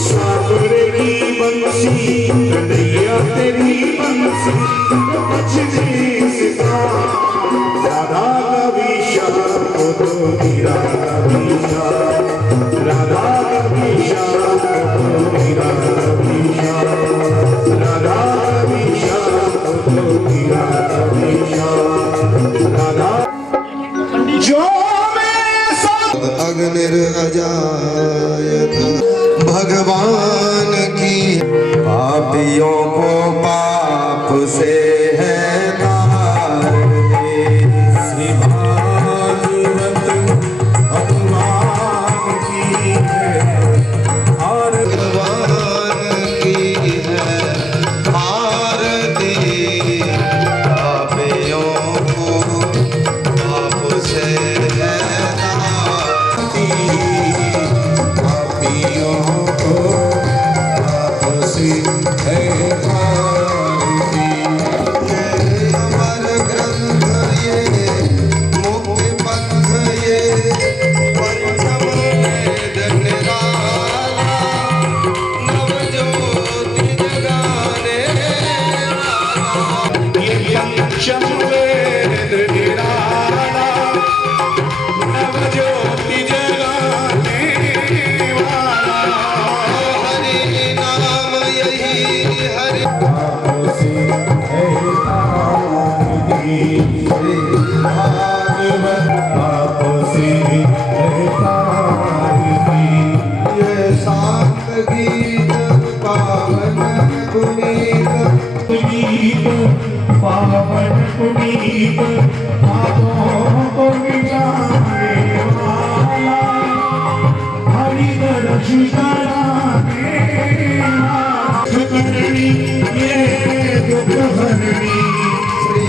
सावरनी बंसी कन्हैया तेरी बंसी बजने से राधा कवीशा तो मीरा कवीशा राधा कवीशा तो मीरा कवीशा राधा कवीशा तो मीरा कवीशा राधा जो अग्निर अजायत भगवान की पापियों को पाप से है पावन पुनीत पापों को मिटाने वाला हरि दर्शन कराने करनी ये दुख हरनी श्री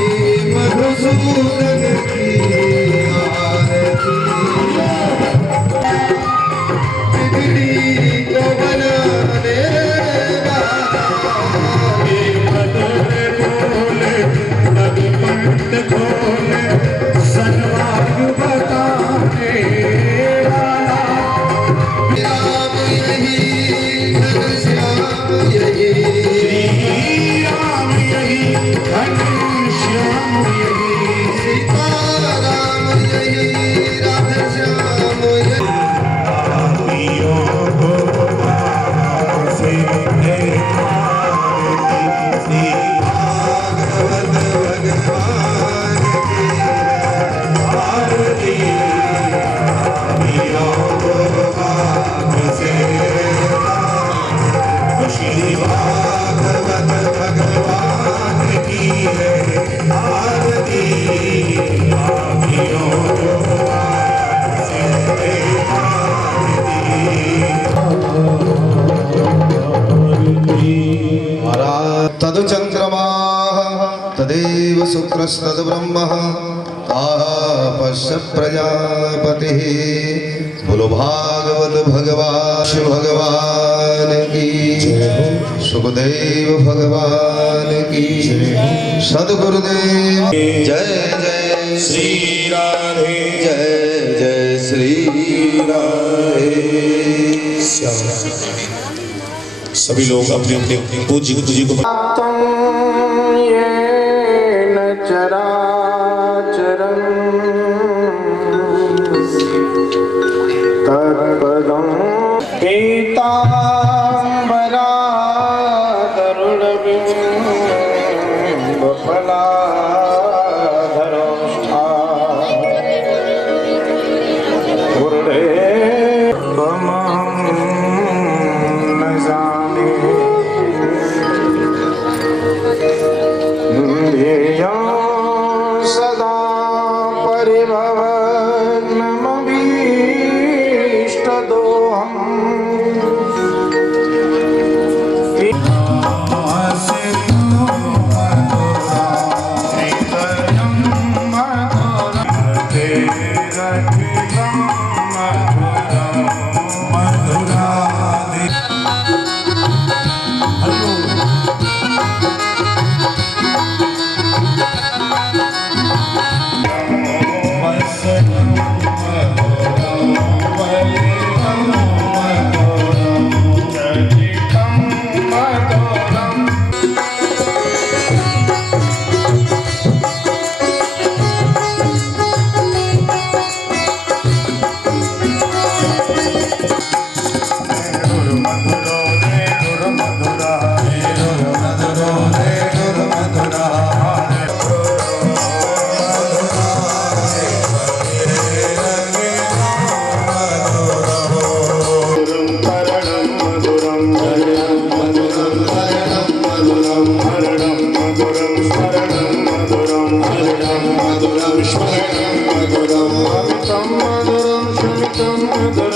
मधुसूदन की आरती बिगड़ी को बनाने खोले सन्मार्ग बताने वाला राम यही घनश्याम यही श्री राम यही घनश्याम यही सीता राम यही राधेश्याम यही पापियों को पाप से तदुचन्द्रमाः तदेव शुक्रस्तद्ब्रह्मः तापस्य प्रजापतिः। बोलो भागवत भगवान शिव भगवान की सुखदेव भगवान की सद्गुरुदेव जय जय श्री राधे जय जय श्री राधे। सभी लोग अपने अपने पूज्य गुरु जी को चराचरं तत्पदं पीताम्बरा गरुडबिम्बफलाधरोष्ठा गुरुदेवमहं न जाने ध्येयं सदा परिभवग्नमभीष्टदोहम्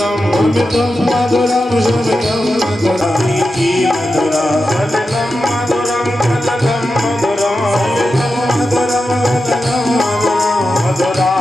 अमृतम मधुरम शमितम मधुरम की मधुरा सलिलम मधुरम कलकम मधुरम मधुरम कलकम मधुरम मधुरा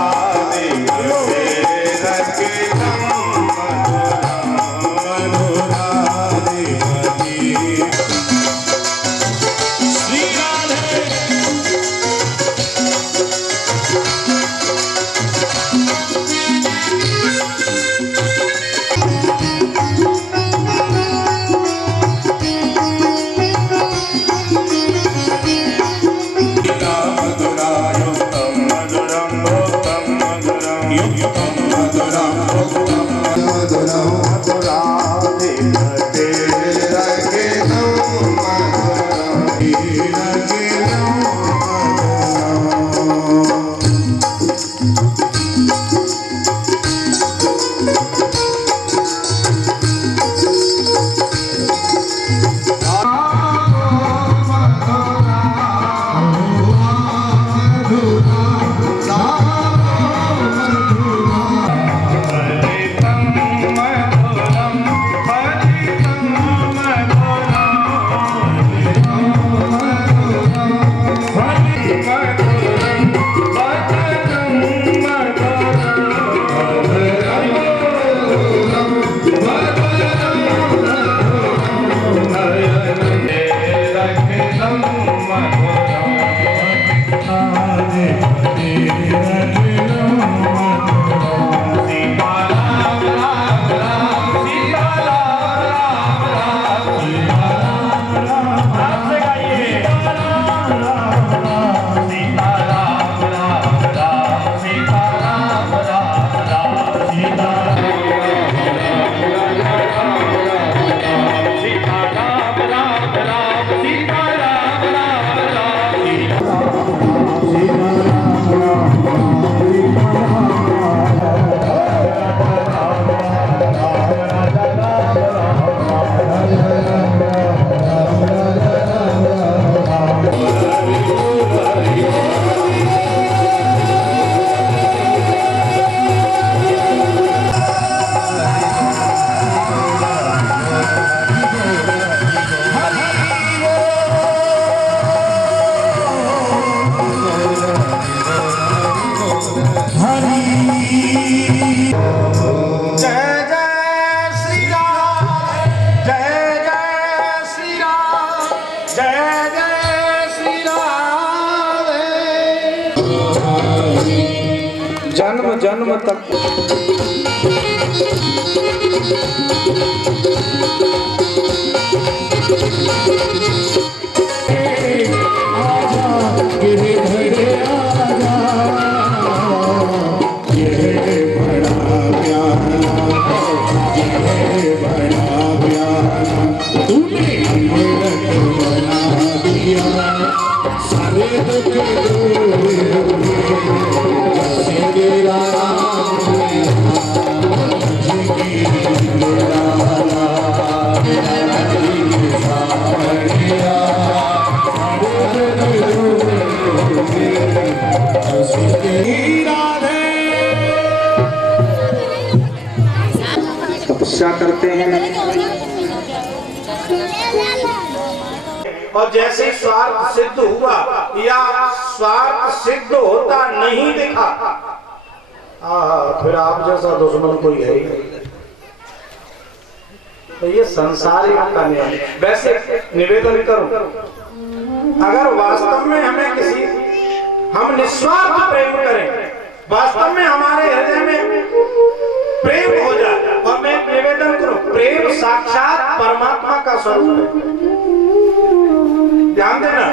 जन्म जन्म तक तपस्या करते हैं और जैसे स्वार्थ सिद्ध हुआ या स्वार्थ सिद्ध होता नहीं दिखा, फिर आप जैसा दुश्मन कोई है ही नहीं। तो ये संसारिक का नियम। वैसे निवेदन करूं, अगर वास्तव में हम निस्वार्थ प्रेम करें, वास्तव में हमारे हृदय में प्रेम हो जाए, और मैं निवेदन करूं, प्रेम साक्षात परमात्मा का स्वरूप है। ध्यान देना,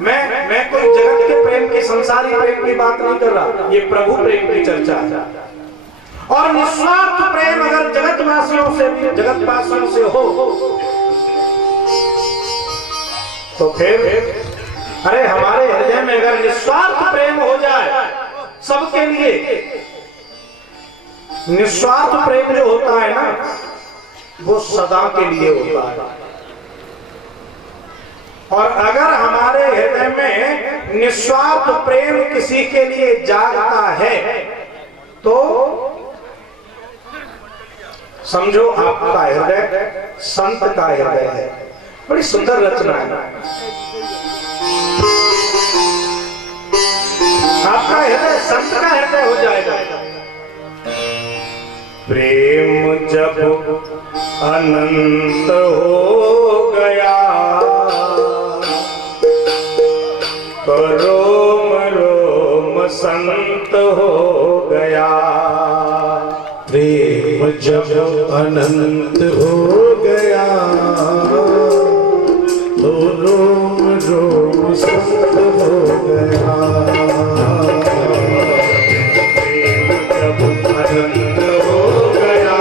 मैं कोई जगत के प्रेम की, संसारी प्रेम की बात नहीं कर रहा, ये प्रभु प्रेम की चर्चा है। और निस्वार्थ प्रेम अगर जगतवासियों से हो तो फिर अरे हमारे हृदय में अगर निस्वार्थ प्रेम हो जाए सबके लिए, निस्वार्थ प्रेम जो होता है ना वो सदा के लिए होता है। और अगर हमारे हृदय में निस्वार्थ प्रेम किसी के लिए जागता है तो समझो आपका हृदय संत का हृदय है। बड़ी सुंदर रचना है। आपका हृदय संत का हृदय हो जाएगा। प्रेम जब अनंत हो गया तो रोम रोम संत हो गया। प्रेम जब अनंत हो गया तो रोम रोम संत हो गया। प्रेम जब अनंत हो गया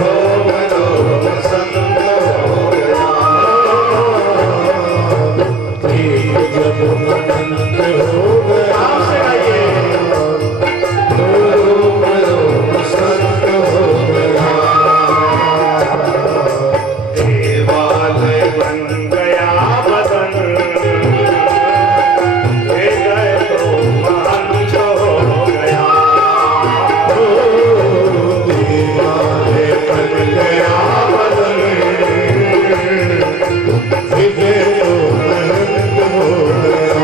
रोम रोम संत हो गया। प्रेम जब अनंत हो गया आपसे गाइए। तो रोम रोम संत हो गया। देवालय बन गया बदन हृदय तो महंत हो गया। देवालय बन गया बदन हृदय तो अनंत हो गया।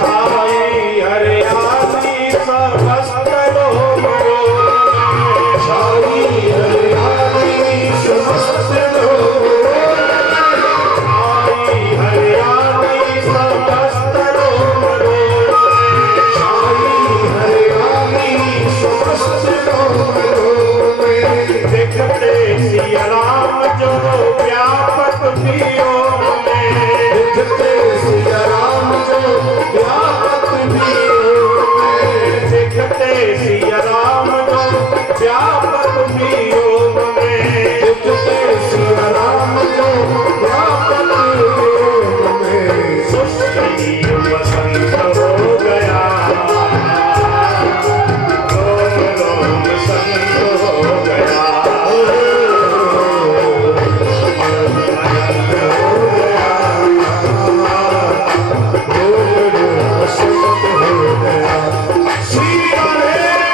छाई हरियाली समस्त लोग छाई हरियाली समस्त लोग छाई हरियाली समस्त लोग छाई हरियाली समस्त लोग में। दिखते सिया राम जो व्यापक वियोग में। दिखते सिया राम जो व्यापक वियोग में। दिखते सिया राम जो व्यापक वियोग में। दिखते सिया राम जो व्यापक वियोग में। सुस्ती वसंत हो गया रोम रोम संत हो गया। अनंत हो गया रोम रोम संत हो गया। श्री राधे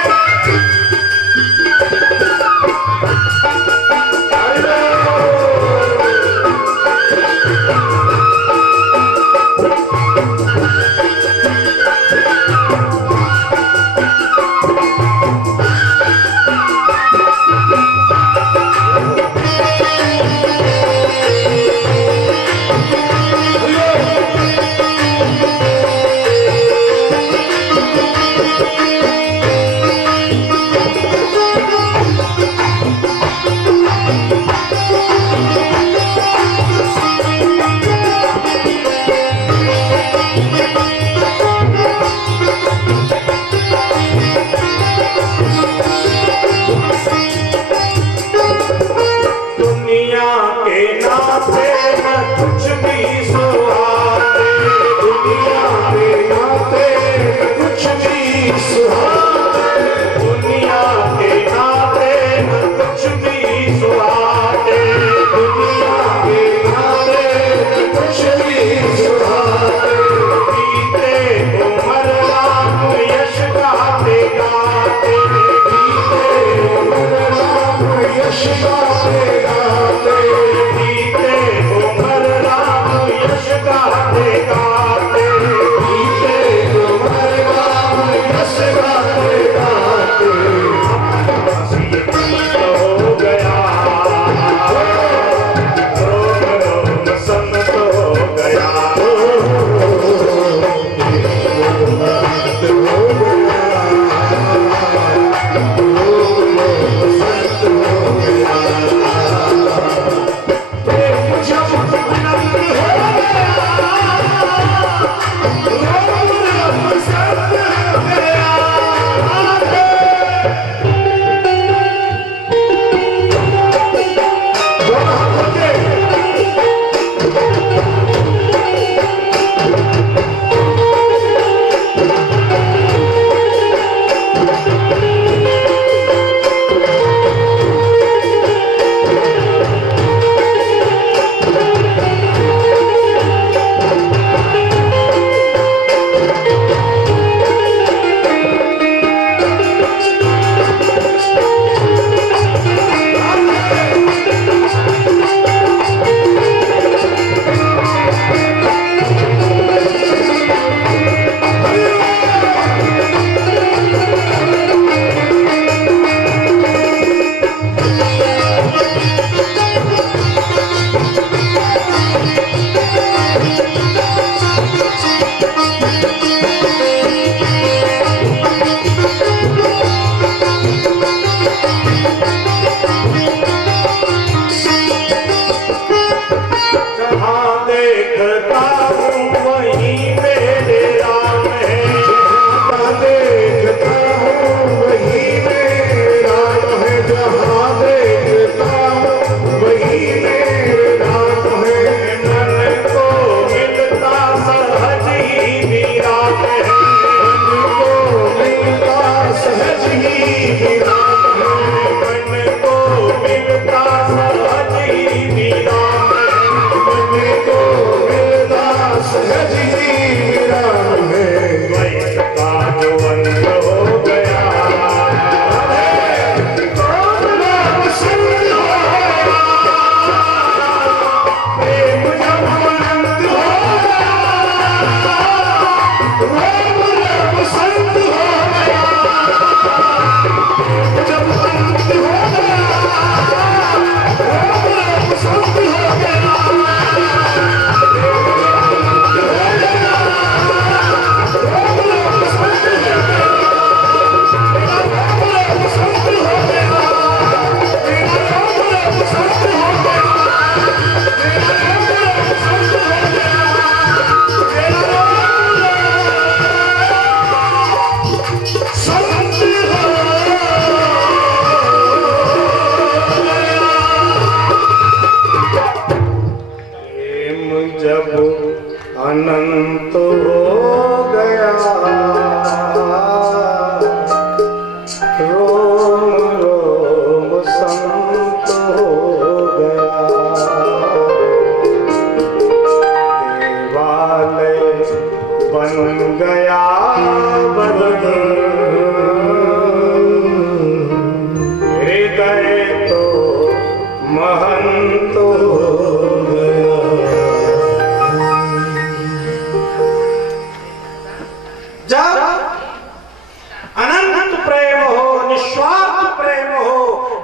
निस्वार्थ प्रेम हो,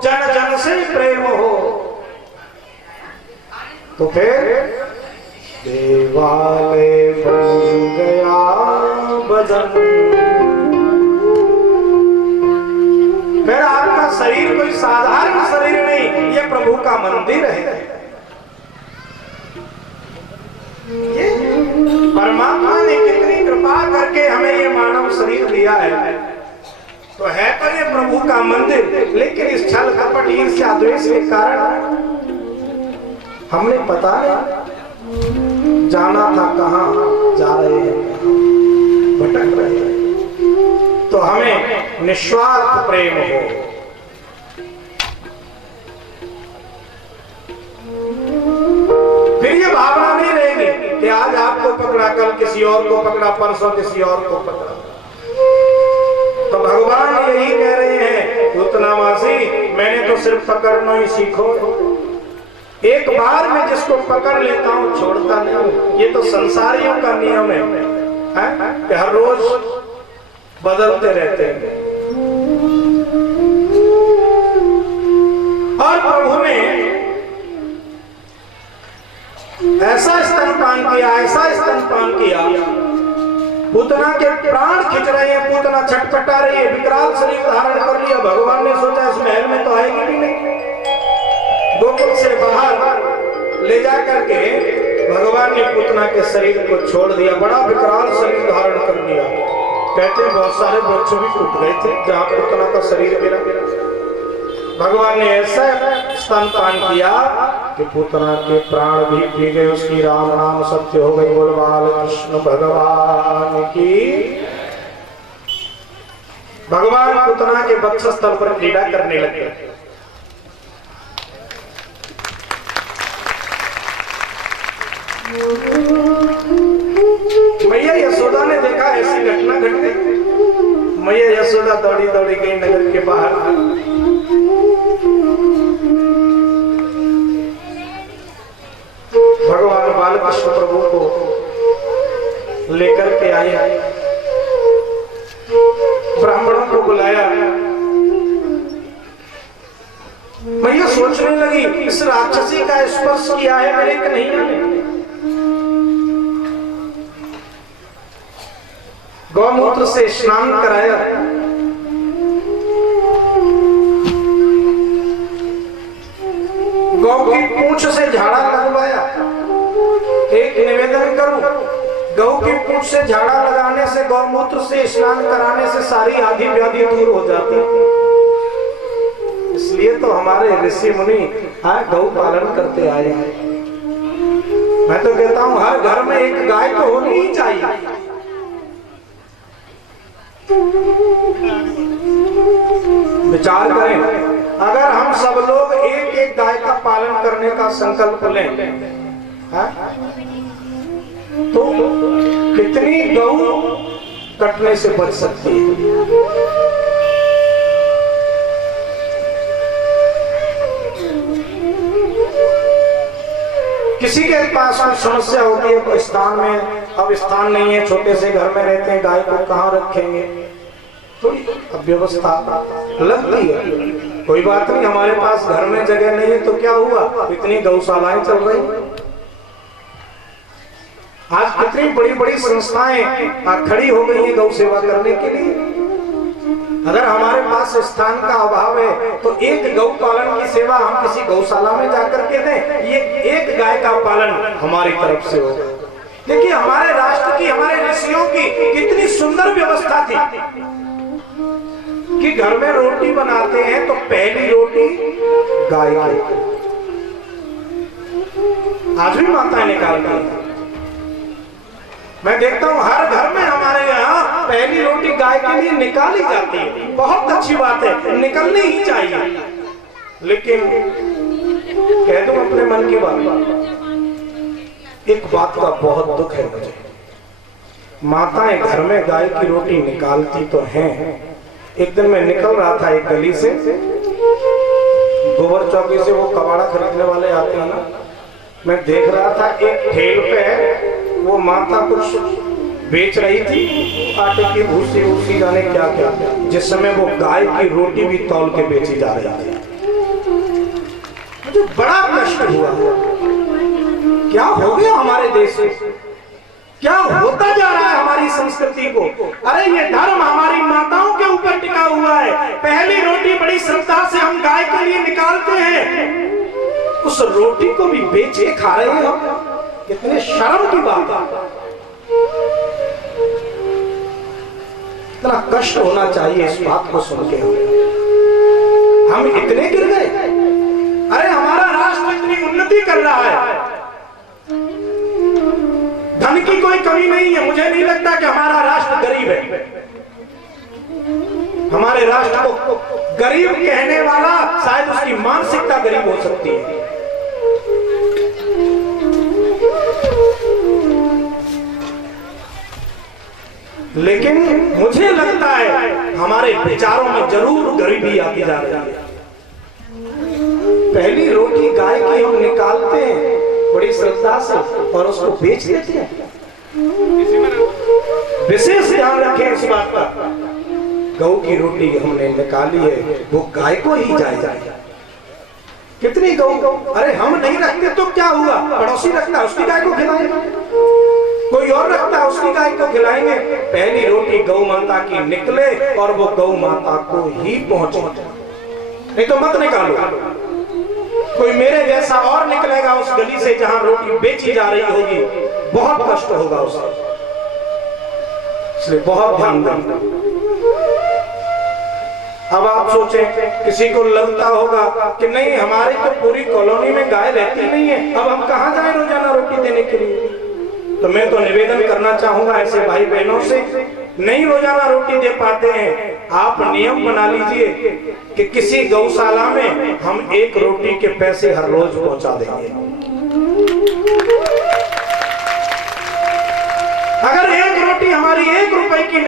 जन जन से प्रेम हो, तो फिर देवालय बन गया बदन। फिर आपका शरीर कोई साधारण शरीर नहीं, ये प्रभु का मंदिर है। ये परमात्मा ने कितनी कृपा करके हमें ये मानव शरीर दिया है, तो है तो ये प्रभु का मंदिर, लेकिन इस छल कपट ईर्ष्या द्वेष के कारण हमने पता नहीं जाना था कहां जा रहे हैं, भटक रहे हैं। तो हमें निस्वार्थ प्रेम हो। फिर ये भावना नहीं रहेगी कि आज आपको पकड़ा, कल किसी और को पकड़ा, परसों किसी और को पकड़ा। तो भगवान यही कह रहे हैं, पूतनावासी मैंने तो सिर्फ पकड़ना ही सीखो, एक बार में जिसको पकड़ लेता हूं छोड़ता नहीं। ये तो संसारियों का नियम है कि हर रोज बदलते रहते हैं। और प्रभु ने ऐसा स्तनपान किया, ऐसा स्तनपान किया, पूतना के प्राण खिंच रहे हैं, पूतना छटपटा रही है, विकराल शरीर धारण कर लिया। भगवान ने सोचा इस महल में तो आएगी भी नहीं, गोकुल से बाहर ले जा करके भगवान ने पूतना के शरीर को छोड़ दिया, बड़ा विकराल शरीर धारण कर लिया। कहते हैं बहुत सारे वृक्ष भी टूट गए थे जहां पूतना का शरीर गिरा। भगवान ने ऐसा स्तनपान किया कि पूतना के प्राण भी पी गए, उसकी राम नाम सत्य हो गई। बोल बाल कृष्ण भगवान की। भगवान पूतना के वक्षस्थल पर क्रीड़ा करने लगे। मैया यशोदा ने देखा ऐसी घटना घट गई। मैया यशोदा दौड़ी दौड़ी गई नगर के बाहर। भगवान बालकृष्ण प्रभु को लेकर के आए, ब्राह्मणों को बुलाया। मैया सोचने लगी इस राक्षसी का स्पर्श किया है मेरे कि नहीं। गौमूत्र से स्नान कराया, गौ की पूंछ से झाड़ा लगवाया। एक निवेदन करूं, गौ की पूंछ से झाड़ा लगाने से, गौमूत्र से स्नान कराने से सारी आदि व्याधि दूर हो जाती है। इसलिए तो हमारे ऋषि मुनि गौ पालन करते आए हैं। मैं तो कहता हूं हर घर में एक गाय तो होनी ही चाहिए। विचार करें, अगर हम सब लोग एक एक गाय का पालन करने का संकल्प लें, तो कितनी गौ कटने से बच सकती है। किसी के पास कोई समस्या होती है, कोई स्थान में अब स्थान नहीं है, छोटे से घर में रहते हैं, गाय को कहाँ रखेंगे, थोड़ी व्यवस्था लगती है। कोई बात नहीं, हमारे पास घर में जगह नहीं है तो क्या हुआ, इतनी गौशालाएं चल रही। आज कितनी बड़ी बड़ी संस्थाएं खड़ी हो गई हैं गौ सेवा करने के लिए। अगर हमारे पास स्थान का अभाव है तो एक गौ पालन की सेवा हम किसी गौशाला में जाकर के दें, ये एक गाय का पालन हमारी तरफ से हो। देखिए हमारे राष्ट्र की, हमारे ऋषियों की कितनी सुंदर व्यवस्था थी कि घर में रोटी बनाते हैं तो पहली रोटी गाय की। आज भी माताएं निकालती हैं। मैं देखता हूं हर घर में हमारे यहाँ पहली रोटी गाय के लिए निकाली जाती है। बहुत अच्छी बात है, निकलनी ही चाहिए। लेकिन कह दूं अपने मन की बात, एक बात का बहुत दुख है मुझे। माताएं घर में गाय की रोटी निकालती तो हैं। एक दिन मैं निकल रहा था एक गली से, गोबर चौकी से वो कबाड़ा खरीदने वाले आते हैं ना, मैं देख रहा था एक ठेल पे वो माता कुछ बेच रही थी आटे की भूसी भूसी जाने क्या क्या, जिस समय वो गाय की रोटी भी तौल के बेची जा रही थी। मुझे बड़ा कष्ट हुआ, क्या हो गया हमारे देश में, क्या होता जा रहा है हमारी संस्कृति को। अरे ये धर्म हमारी माताओं के ऊपर टिका हुआ है। पहली रोटी बड़ी श्रद्धा से हम गाय के लिए निकालते हैं, उस रोटी को भी बेचे खा रहे हैं हम। कितने शर्म की बात है। इतना कष्ट होना चाहिए इस बात को सुन के। हम इतने गिर गए। अरे हमारा राष्ट्र इतनी उन्नति कर रहा है, धन की कोई कमी नहीं है। मुझे नहीं लगता कि हमारा राष्ट्र गरीब है। हमारे राष्ट्र को गरीब कहने वाला शायद उसकी मानसिकता गरीब हो सकती है। लेकिन मुझे लगता है हमारे विचारों में जरूर गरीबी आती जा रही है। पहली रोटी गाय की हम निकालते हैं बड़ी श्रद्धा से और उसको बेच देते हैं। विशेष ध्यान रखें इस बात का। गऊ की रोटी हमने निकाली है, वो गाय को ही जाए। कितनी गऊ, अरे हम नहीं रखते तो क्या हुआ, पड़ोसी रखता है उसकी गाय को खिलाएंगे, कोई और रखता है उसकी गाय को खिलाएंगे। पहली रोटी गौ माता की निकले और वो गौ माता को ही पहुंचे, नहीं तो मत निकालो। कोई मेरे जैसा और निकलेगा उस गली से जहां रोटी बेची जा रही होगी, बहुत कष्ट होगा उसे। इसलिए बहुत ध्यान दें। अब आप सोचें, किसी को लगता होगा कि नहीं हमारी तो पूरी कॉलोनी में गाय रहती नहीं है, अब हम कहां जाएं रोजाना रोटी देने के लिए। तो मैं तो निवेदन करना चाहूंगा ऐसे भाई बहनों से, नहीं रोजाना रोटी दे पाते हैं, आप नियम बना लीजिए कि किसी गौशाला में हम एक रोटी के पैसे हर रोज पहुंचा देंगे। अगर एक रोटी हमारी 1 रुपए की,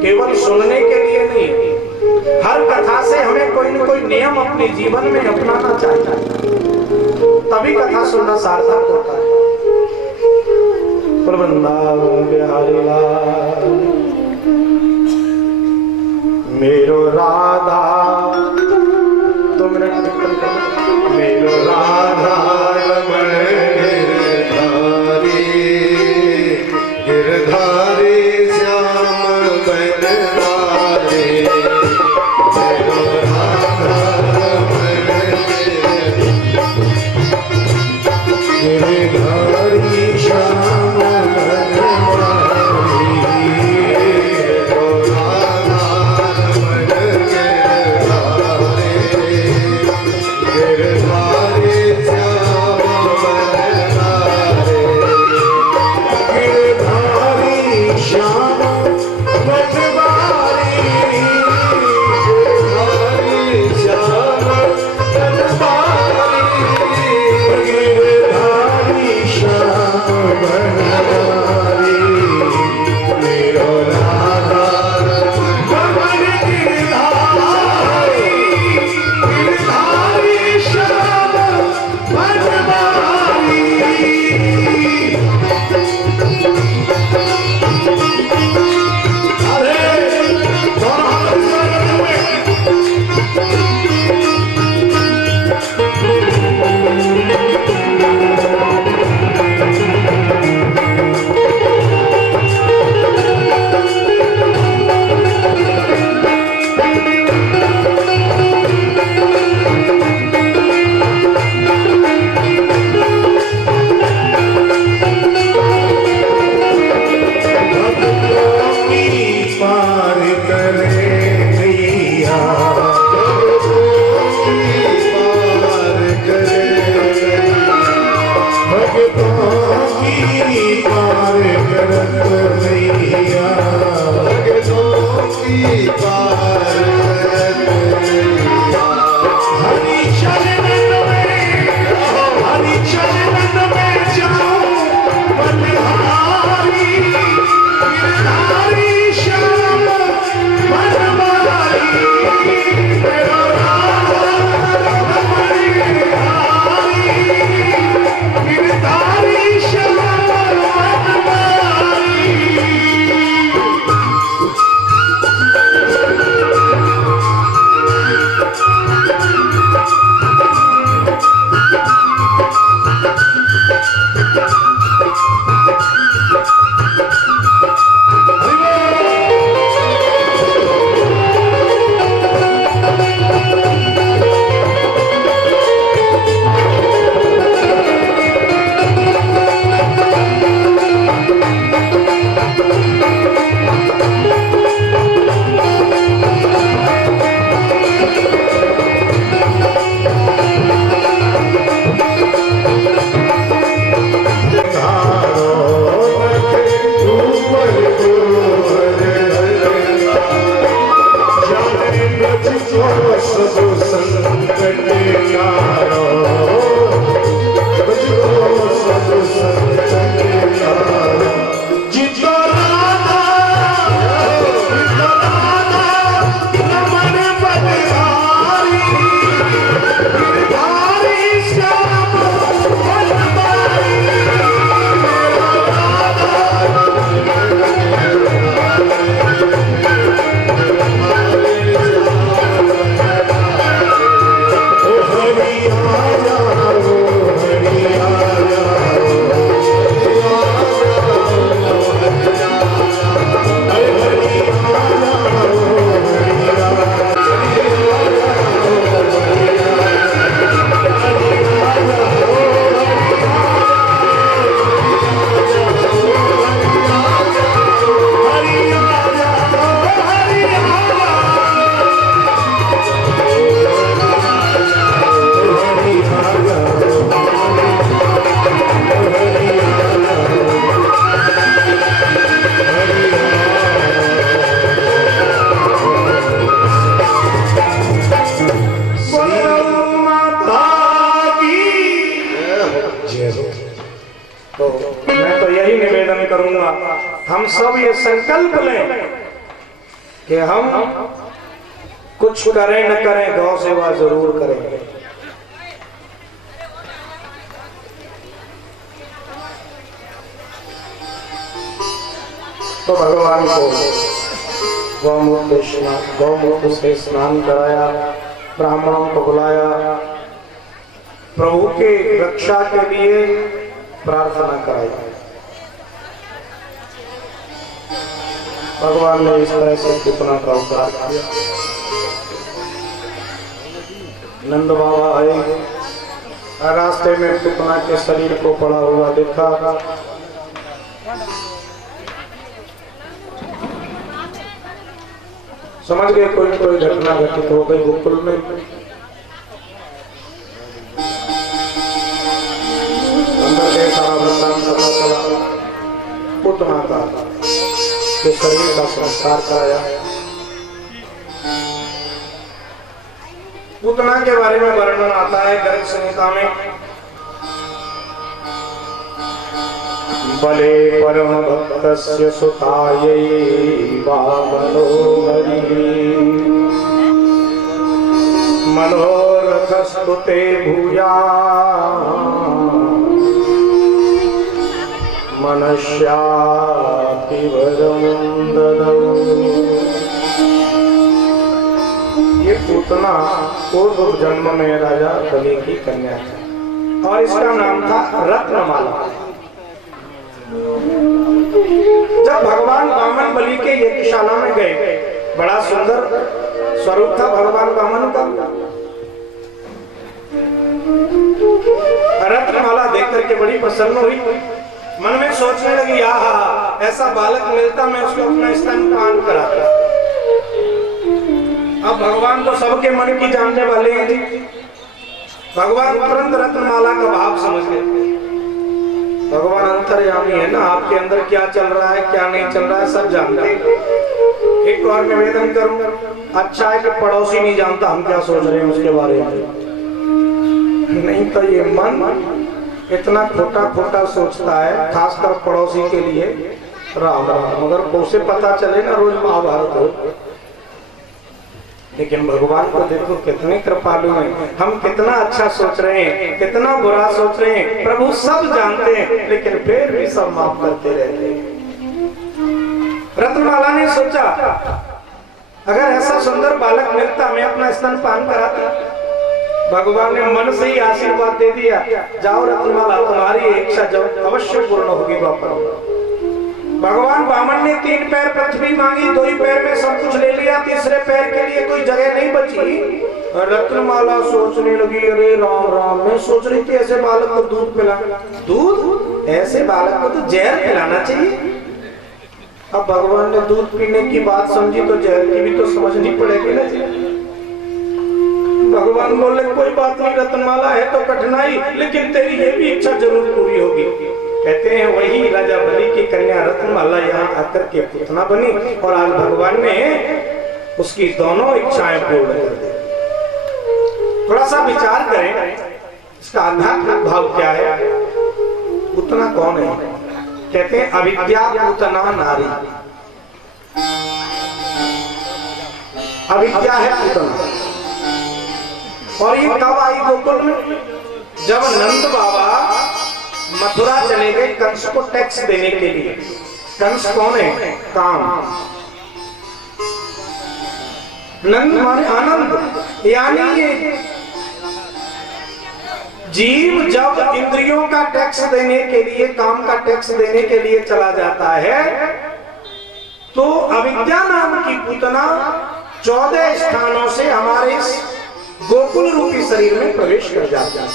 केवल सुनने के लिए नहीं, हर कथा से हमें कोई न कोई नियम अपने जीवन में अपनाना चाहिए, तभी कथा सुनना सार्थक होता है। वृंदावन बिहारी लाल मेरो राधा, 2 मिनट मेरो राधा रमण गिरधारी, गिरधारी श्याम बनवारे। मेरो राधा रमण गिरधारी श्याम बनवारी। मेरो राधा रमण गिरधारी, करूंगा। हम सब ये संकल्प लें कि हम कुछ करें न करें, गौ सेवा जरूर करेंगे। तो भगवान को गौमूत्र से स्नान कराया, ब्राह्मणों को बुलाया, प्रभु के रक्षा के लिए प्रार्थना कराई। भगवान ने इस तरह से कितना का उद्धार किया। नंद बाबा आए, रास्ते में कितना के शरीर को पड़ा हुआ देखा। समझ गए कोई घटना घटित हो गई गोकुल में। अंदर के सारा वृत्तांत पता चला। पुतना का के शरीर का संस्कार कराया। पुतना के बारे में वर्णन आता है गर्ग संहिता में। बले परम भक्तस्य सुतायै वामनोहरि मनोरथस्तु ते भूयात् मनस्यापि वरं ददौ। ये पूतना पूर्व जन्म में राजा बलि की कन्या थी और इसका नाम था रत्नमाला। जब भगवान वामन बलि के यज्ञशाला में गए, बड़ा सुंदर स्वरूप था भगवान वामन का। रत्नमाला देख करके बड़ी प्रसन्न हुई, मन में सोचने लगी, आहा ऐसा बालक मिलता मैं उसको अपना स्तनपान कराता। अब भगवान तो सबके मन की जानने वाले हैं। भगवान तुरंत रत्नमाला का भाव समझ गए। भगवान अंतर्यामी है ना, आपके अंदर क्या चल रहा है क्या नहीं चल रहा है सब जानते हैं। एक और निवेदन करूं, अच्छा है कि पड़ोसी नहीं जानता हम क्या सोच रहे हैं उसके बारे में। नहीं तो ये मन इतना खोटा खोटा सोचता है, खासकर पड़ोसी के लिए। राम राम, मगर उसे पता चले ना रोज महाभारत हो। लेकिन भगवान को देखो कितने कृपालु हैं। हम कितना अच्छा सोच रहे हैं, कितना बुरा सोच रहे हैं, प्रभु सब जानते हैं, लेकिन फिर भी सब माफ करते रहते हैं। रत्नमाला ने सोचा अगर ऐसा सुंदर बालक मिलता मैं अपना स्तनपान कराता। भगवान ने मन से ही आशीर्वाद दे दिया, जाओ रत्नमाला तुम्हारी इच्छा जो अवश्य पूर्ण होगी। बापा भगवान वामन ने 3 पैर पृथ्वी मांगी, 2 ही पैर में सब कुछ ले लिया, तीसरे पैर के लिए कोई जगह नहीं बची। रत्नमाला सोचने लगी, अरे राम राम, मैं सोच रही थी ऐसे बालक को दूध पिलाना। दूध? ऐसे बालक को तो जहर पिलाना चाहिए। अब भगवान ने दूध पीने की बात समझी तो जहर की भी तो समझनी पड़ेगी ना। भगवान बोले कोई बात नहीं रत्नमाला, है तो कठिनाई लेकिन तेरी ये भी इच्छा जरूर पूरी होगी। कहते हैं वही राजा बलि की कन्या रत्नमाला यहाँ आकर के पुतना बनी और आज भगवान ने उसकी दोनों इच्छाएं पूर्ण कर दी। थोड़ा सा विचार करें इसका आध्यात्मिक भाव क्या है। पुतना कौन है? कहते हैं अविद्या पुतना नारी। अविद्या है पुतना। और ये कब आई गोकुल में? जब नंद बाबा मथुरा चले गए कंस को टैक्स देने के लिए। कंस कौन है? काम। नंद माने आनंद, यानी ये जीव जब इंद्रियों का टैक्स देने के लिए, काम का टैक्स देने के लिए चला जाता है तो अविद्या नाम की पूतना 14 स्थानों से हमारे इस गोकुल रूपी शरीर में प्रवेश कर जाता है।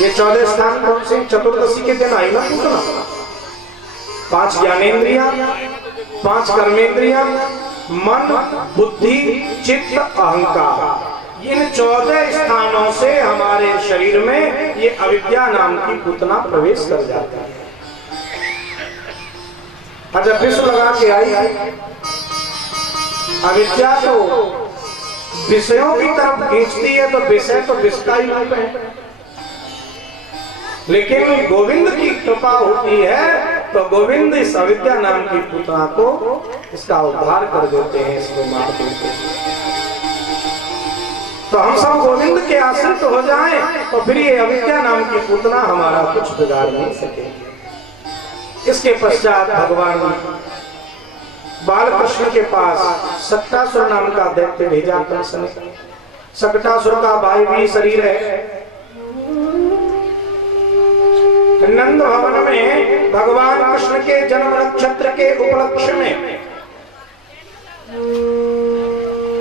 ये 14 स्थान कौन से? चतुर्दशी के दिन आई ना पूतना। 5 ज्ञानेंद्रियां, 5 कर्मेंद्रियां, मन, बुद्धि, चित्त, अहंकार। इन 14 स्थानों से हमारे शरीर में ये अविद्या नाम की पूतना प्रवेश कर जाता है। अच्छा विष लगा के आई, अविद्या तो विषयों की तरफ खींचती है, तो विषय तो विष का ही रूप है। लेकिन गोविंद की कृपा होती है तो गोविंद इस अविद्या नाम की पुतना को इसका उद्धार कर देते हैं, इसको मार देते हैं। तो हम सब गोविंद के आश्रित हो जाएं तो फिर ये अविद्या नाम की पुतना हमारा कुछ बिगाड़ नहीं सकेगी। इसके पश्चात भगवान बालकृष्ण के पास सक्टासुर नाम का दैत्य भेजा कृष्ण ने। सक्टासुर का वायवी शरीर है। नंद भवन में भगवान कृष्ण के जन्म नक्षत्र के उपलक्ष्य में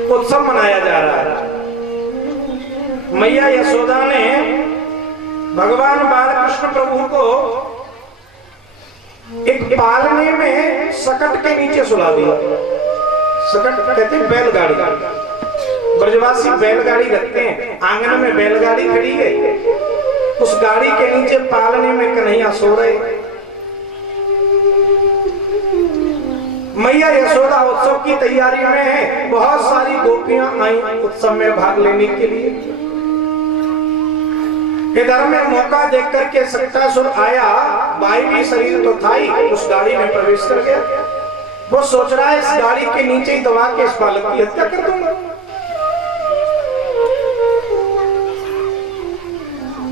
उत्सव मनाया जा रहा है। मैया यशोदा ने भगवान बालकृष्ण प्रभु को एक पालने में सकट के नीचे सुला दिया। सकट कहते हैं बैलगाड़ी। ब्रजवासी बैलगाड़ी रखते हैं, आंगन में बैलगाड़ी खड़ी है, उस गाड़ी के नीचे पालने में कन्हैया सो रहे। मैया यशोदा उत्सव की तैयारी में है। बहुत सारी गोपियां आई उत्सव में भाग लेने के लिए। इधर में मौका देख करके सक्टासुर आया, वायवी शरीर तो था ही, उस गाड़ी में प्रवेश कर गया। वो सोच रहा है इस गाड़ी के नीचे ही दबा के इस बालक की हत्या कर दूंगा।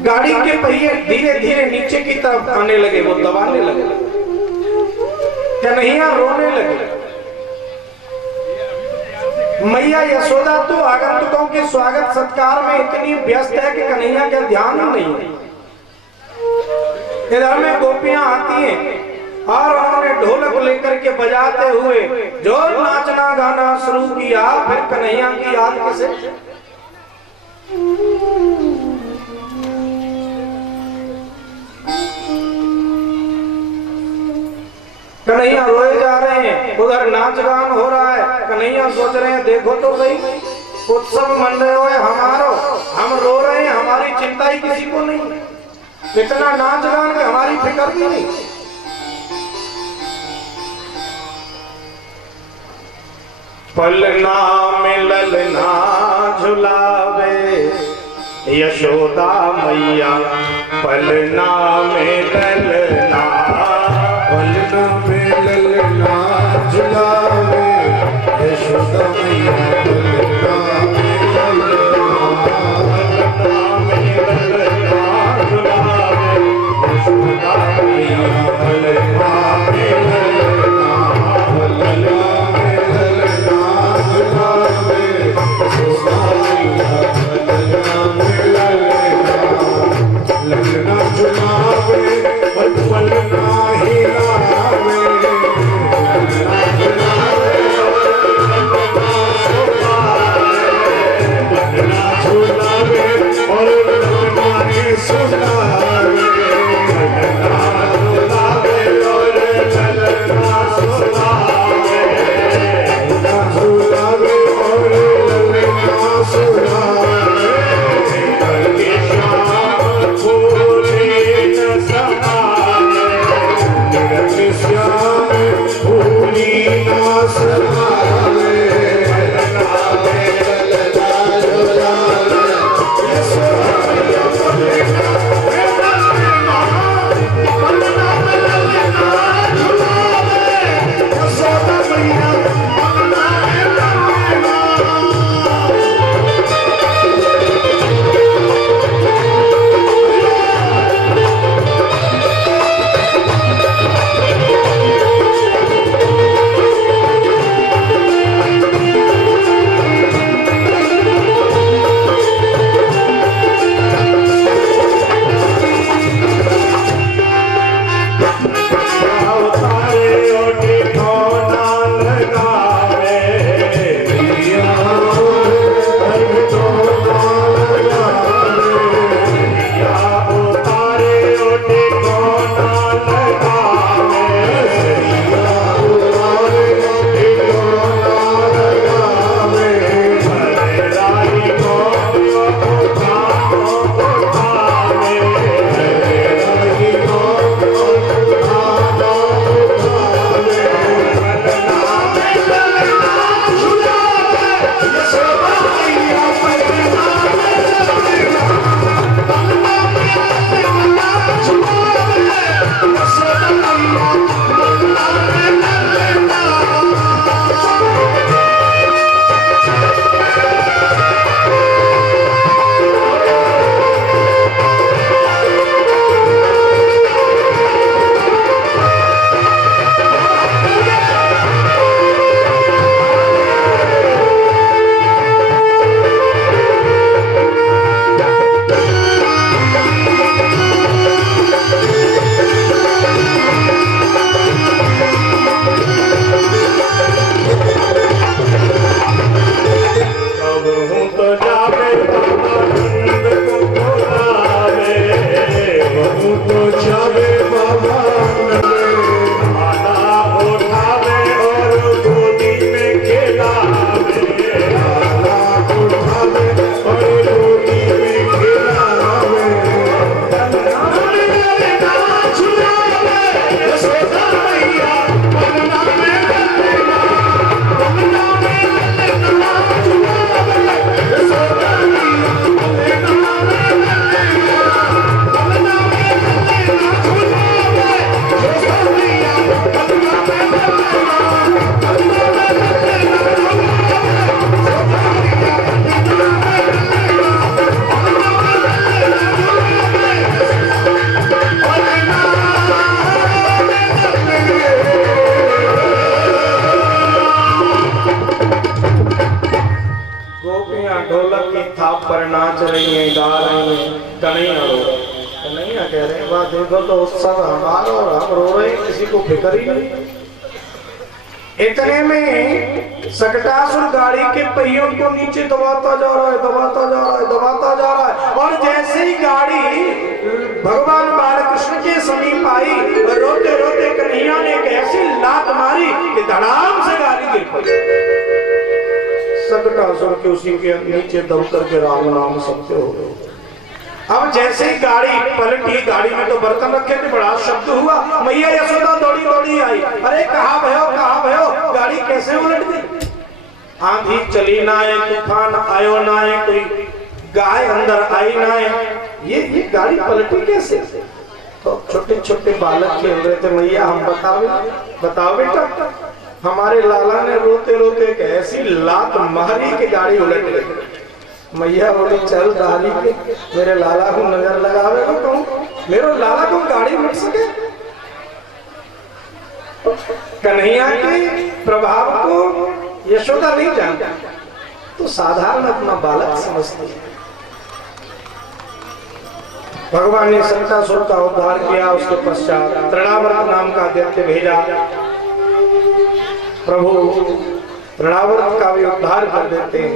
गाड़ी के पहिए धीरे धीरे नीचे की तरफ आने लगे, वो दबाने लगे, कन्हैया रोने लगे। मैया यशोदा तो आगंतुकों के स्वागत सत्कार में इतनी व्यस्त है कि कन्हैया का ध्यान नहीं है। इधर में गोपियां आती हैं और उन्होंने ढोलक लेकर के बजाते हुए जो नाचना गाना शुरू किया। फिर कन्हैया की याद किसे? कन्हैया रोए जा रहे हैं, उधर नाच गान हो रहा है। कन्हैया सोच रहे हैं देखो तो सही, उत्सव मन रहे हो हमारो, हम रो रहे हैं, हमारी चिंता ही किसी को नहीं, इतना नाच गान में हमारी फिक्र भी नहीं। पलना में ललना झुलावे यशोदा मैया, पलना में ललना, पलना में ललना झुलावे यशोदा मैया, पलना में ललना झुलावे यशोदा मैया, पलना में ललना, पलना में ललना झुलावे यशोदा मैया, पलना में ललना, ललना झुलावे पलना हिलावे, ललना झुलावे पलना बहू तो जावे बाबा नंद को बुलावे, बहू तो जावे बाबा आला उठावे और गोदी में खिलावे, आला उठावे और गोदी में खिलावे। ढोलक की थाप पर नाच रही हैं, गा रही हैं, कन्हैया रो कन्हैया कह रहे हैं, वाह देखो तो उत्सव हमारा और हम रो रहे हैं, किसी को फिक्र ही नहीं। इतने में सकटासुर गाड़ी के पहियों को नीचे दबाता जा रहा है, दबाता जा रहा है, दबाता जा रहा है, और जैसे ही गाड़ी भगवान बालकृष्ण के समीप आई, रोते रोते कन्हैया ने एक ऐसी लात मारी कि धड़ाम से गाड़ी गिर पड़ी। सकटासुर के उसी के नीचे दब करके राम नाम सत्य हो गए। अब जैसे ही गाड़ी पलटी, गाड़ी में तो बर्तन रखे थे, बड़ा शब्द हुआ, मैया यशोदा दौड़ी दौड़ी आई, अरे कहाँ भयो, गाड़ी कैसे उलट गई? आंधी चली ना है, तूफान आयो ना है, कोई गाय अंदर आई ना है, ये गाड़ी पलटी कैसे? तो छोटे छोटे बालक खेल रहे थे, मैया हम बताओ बेटा। हमारे लाला ने रोते रोते एक ऐसी लात मारी कि गाड़ी उलट गई। मैया बोली चल डाली के मेरे लाला को नजर लगावे को कहूं, मेरे लाला को गाड़ी उलट सके? कन्हैया के प्रभाव को यशोदा नहीं जानता, तो साधारण अपना बालक समझती है। भगवान ने सकटासुर का उद्धार किया। उसके पश्चात तृणावर्त नाम का दैत्य भेजा। प्रभु तृणावर्त का भी उद्धार कर देते हैं।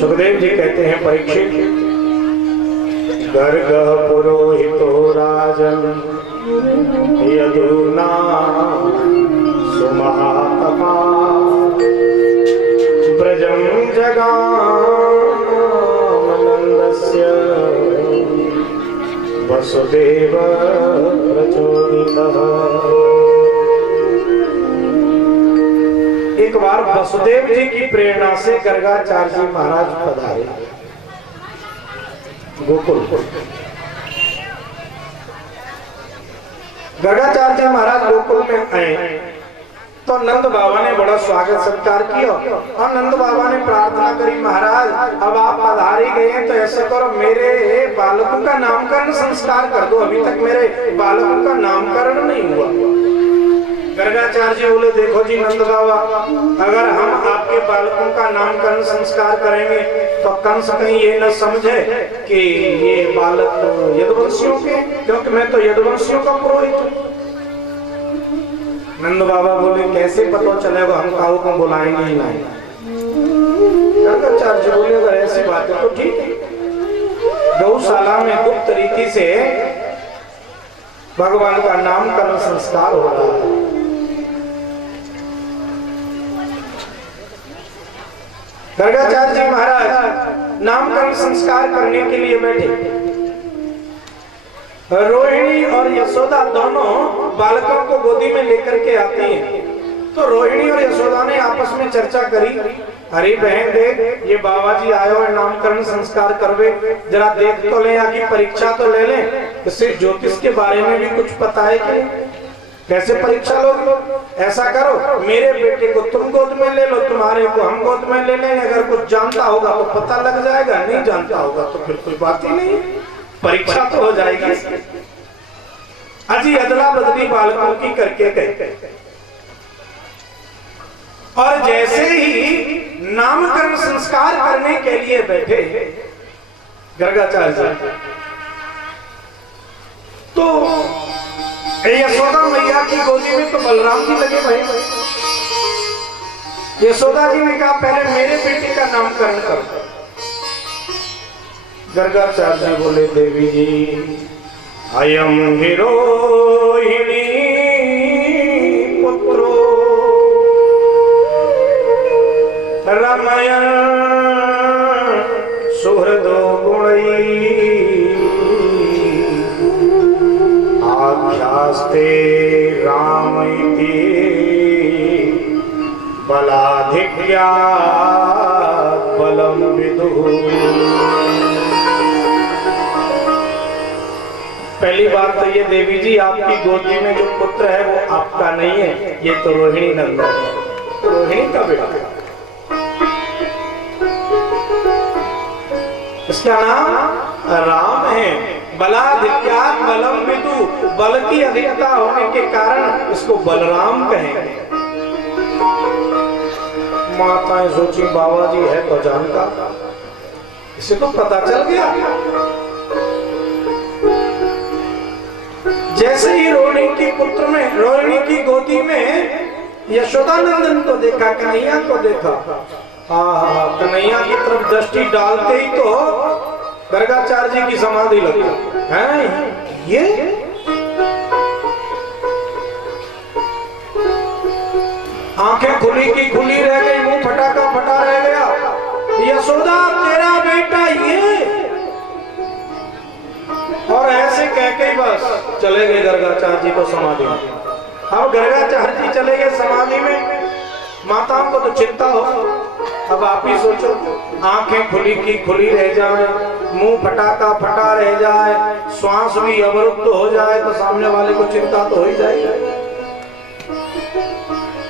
सुखदेव जी कहते हैं, परीक्षित गर्ग पुरोहितो राजन यदुना सुमहातपा ब्रजं जगामनन्दस्य वसुदेव प्रचोदितः। एक बार वसुदेव जी की प्रेरणा से गर्गाचार्य जी महाराज पधारे गोकुल। गर्गाचार्य जी महाराज गोकुल में आए तो नंद बाबा ने बड़ा स्वागत सत्कार किया, और नंद बाबा ने प्रार्थना करी, महाराज अब आप पधारी गए हैं तो ऐसा करो मेरे बालकों का नामकरण संस्कार कर दो, अभी तक मेरे बालकों का नामकरण नहीं हुआ। गर्गाचार्य जी बोले, देखो जी नंद बाबा, अगर हम आपके बालकों का नामकरण संस्कार करेंगे तो कंस कहीं ये न समझे कि ये बालक यदुवंशियों के, क्योंकि मैं तो यदुवंशियों का पुरोहित हूँ। नंद बाबा बोले, कैसे पता चलेगा, हम काऊ को बुलाएंगे ही नहीं। गर्गाचार्य जी बोले, अगर ऐसी बात है तो ठीक है। गौशाला में गुप्त रीति से भगवान का नामकरण संस्कार हो रहा है। गर्गाचार्य जी महाराज नामकरण संस्कार करने के लिए बैठे। रोहिणी और यशोदा दोनों बालकों को गोदी में लेकर के आती हैं। तो रोहिणी और यशोदा ने आपस में चर्चा करी, अरे बहन देख, ये बाबा जी आयो है नामकरण संस्कार करवे, जरा देख तो ले, आगे परीक्षा तो ले लें, इससे ज्योतिष के बारे में भी कुछ पता है कि कैसे परीक्षा लोग। ऐसा करो, मेरे बेटे को तुम गोद में ले लो, तुम्हारे को हम गोद में ले लेंगे, अगर कुछ जानता होगा तो पता लग जाएगा, नहीं जानता होगा तो फिर कोई बात ही नहीं, परीक्षा तो हो जाएगी। अजी अदला बदली बालकों की करके गए, और जैसे ही नामकरण संस्कार करने के लिए बैठे गर्गाचार्य जी, तो यशोदा मैया की गोदी में तो बलराम जी लगे भाई। यशोदा जी ने कहा पहले मेरे बेटे का नामकरण करो। गर्गाचार्य जी बोले देवी जी अयम हिरोहिणी पुत्रो रमयन सुहृदो गुणै आख्यास्ते राम इति बलाधिक्या बलम विदुः। पहली बात तो ये देवी जी आपकी गोदी में जो पुत्र है वो आपका नहीं है, ये तो रोहिणी नंदन है, रोहिणी का बेटा है। इसका नाम राम है। बलाधिक्यात् बलम विदुः, बल की अधिकता होने के कारण इसको बलराम कहेंगे। माताएं सोची बाबा जी है तो जानता, इसे तो पता चल गया। जैसे ही रोहिणी की पुत्र में, रोहिणी की गोदी में यशोदा नंदन को देखा, कन्हैया को देखा, कन्हैया की तरफ दृष्टि डालते ही तो गर्गाचार्य जी की समाधि लगी है। ये आंखें खुली की खुली रह गई, मुंह फटा का फटा रह गया। यशोदा तेरा बेटा ये, और ऐसे कह के बस चले गए गर्गाचार्य जी को समाधि में। अब गर्गाचार्य जी चले गए समाधि में, माताओं को तो चिंता हो। अब आप ही सोचो, आंखें खुली की खुली रह जाए, मुंह फटा का फटा रह जाए, श्वास भी अवरुद्ध हो जाए तो सामने वाले को चिंता तो हो ही जाएगी।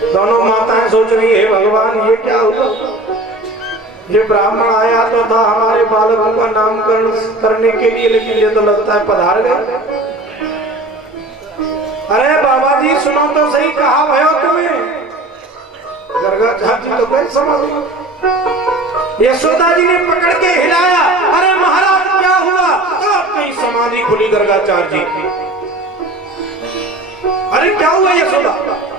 दोनों माताएं सोच रही है भगवान ये क्या हुआ, ये ब्राह्मण आया तो था हमारे बालकों का नामकरण करने के लिए, लेकिन ये तो लगता है पधार गए। अरे बाबा जी सुनो तो सही, कहा भयो तुम्हें? गर्गाचार्य जी तो गए समाधि। यशोदा जी ने पकड़ के हिलाया, अरे महाराज क्या हुआ? कहीं समाधि खुली गर्गाचार्य जी की। अरे क्या हुआ यशोदा?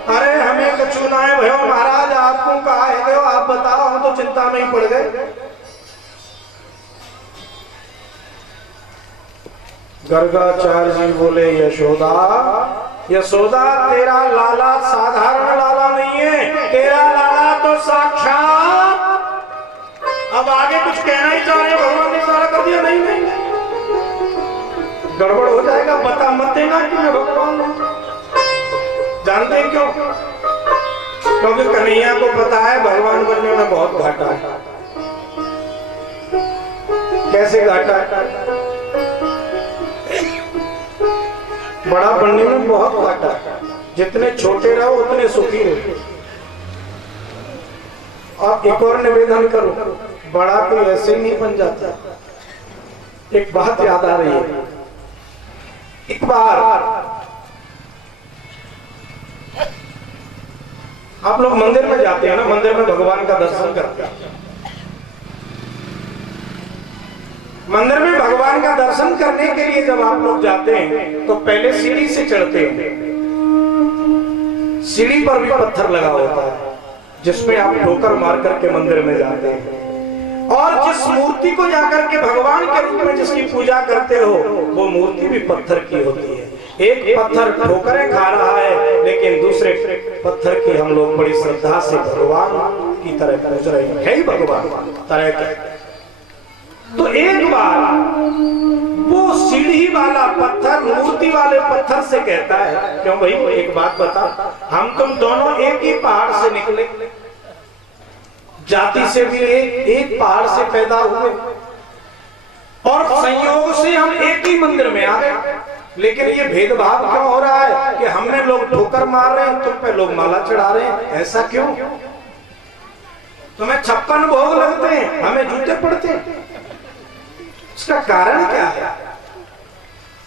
अरे हमें कछु ना है भयो महाराज, आपको कहा है गयो, आप बताओ, हम तो चिंता में ही पड़ गए। गर्गाचार्य जी बोले यशोदा, यशोदा तेरा लाला साधारण लाला नहीं है, तेरा लाला तो साक्षात। अब आगे कुछ कहना ही चाह रहे हैं, भगवान ने सारा कर दिया। नहीं नहीं गड़बड़ हो जाएगा, बता मत देना कि मैं भगवान हूं। जानते हैं क्यों? क्योंकि कन्हैया को पता है भगवान बनने में बहुत घाटा है। कैसे घाटा है? बड़ा बनने में बहुत घाटा है। जितने छोटे रहो उतने सुखी रहो। और एक और निवेदन करो, बड़ा कोई ऐसे ही नहीं बन जाता। एक बात याद आ रही है, एक बार आप लोग मंदिर में जाते हैं ना, मंदिर में भगवान का दर्शन करते हैं। मंदिर में भगवान का दर्शन करने के लिए जब आप लोग जाते हैं तो पहले सीढ़ी से चढ़ते हैं। सीढ़ी पर भी पत्थर लगा होता है जिसमें आप ठोकर मार करके मंदिर में जाते हैं। और जिस मूर्ति को जाकर के भगवान के रूप में जिसकी पूजा करते हो, वो मूर्ति भी पत्थर की होती है। एक पत्थर ठोकरें खा रहा है, लेकिन दूसरे पत्थर की हम लोग बड़ी श्रद्धा से भगवान की तरह पूज रहे हैं। है ही भगवान तरह के। तो एक बार वो सीढ़ी वाला पत्थर मूर्ति वाले पत्थर से कहता है, क्यों भाई एक बात बता, हम तुम दोनों एक ही पहाड़ से निकले, जाति से भी एक पहाड़ से पैदा हुए, और संयोग से हम एक ही मंदिर में आ गए, लेकिन ये भेदभाव क्यों हो रहा है कि हमने लोग ठोकर मार रहे हैं, तुम पे लोग माला चढ़ा रहे हैं? ऐसा क्यों? तुम्हें 56 भोग लगते हैं, हमें जूते पड़ते हैं। इसका कारण क्या है?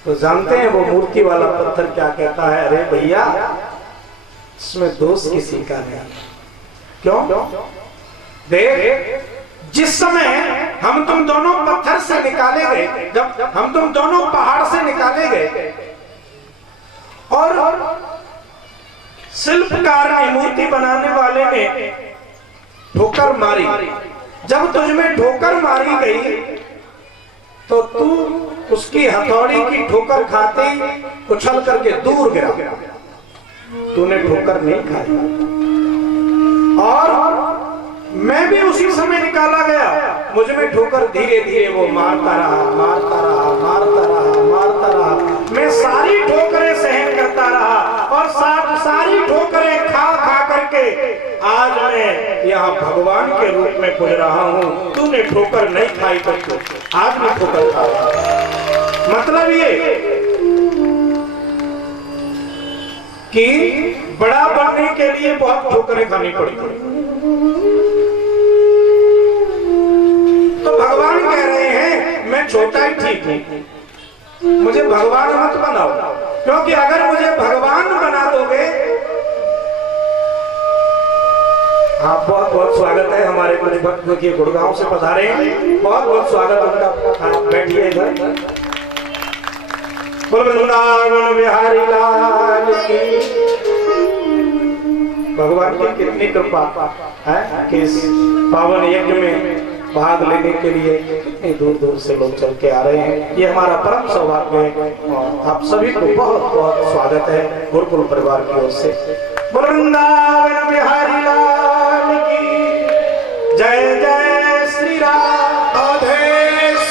तो जानते हैं वो मूर्ति वाला पत्थर क्या कहता है? अरे भैया, इसमें दोष किसी का नहीं। क्यों? देख, जिस समय हम तुम दोनों पत्थर से निकाले गए, जब हम तुम दोनों पहाड़ से निकाले गए, और शिल्पकार ने, मूर्ति बनाने वाले ने ठोकर मारी। जब तुझ में ठोकर मारी गई तो तू उसकी हथौड़ी की ठोकर खाते ही उछल करके दूर गिरा। तूने ठोकर नहीं खाई और मैं भी उसी समय निकाला गया। मुझ में ठोकर धीरे धीरे वो मारता रहा, मारता रहा, मारता रहा, मारता रहा। मैं सारी ठोकरें सहन करता रहा और सारी ठोकरें खा खा करके आज मैं यहाँ भगवान के रूप में पूज रहा हूँ। तूने ठोकर नहीं खाई तो तू आज मैं ठोकर खा रहा हूं। मतलब ये कि बड़ा बनने के लिए बहुत ठोकरें खानी पड़ती। तो भगवान कह रहे हैं मैं छोटा ही ठीक हूं, मुझे भगवान मत बनाओ, क्योंकि अगर मुझे भगवान बना दोगे। आप बहुत बहुत स्वागत है हमारे कुछ भक्त जो कि गुड़गांव से पधारे हैं, बहुत बहुत स्वागत उनका। बैठिए इधर। वृंदावन बिहारी लाल की। भगवान की कितनी कृपा है कि इस पावन यज्ञ में भाग लेने के लिए कितनी दूर दूर से लोग चल के आ रहे हैं। ये हमारा परम सौभाग्य है और आप सभी को बहुत बहुत स्वागत है गुरुकुल परिवार की ओर से। वृंदावन बिहारी लाल की जय जय श्री राधे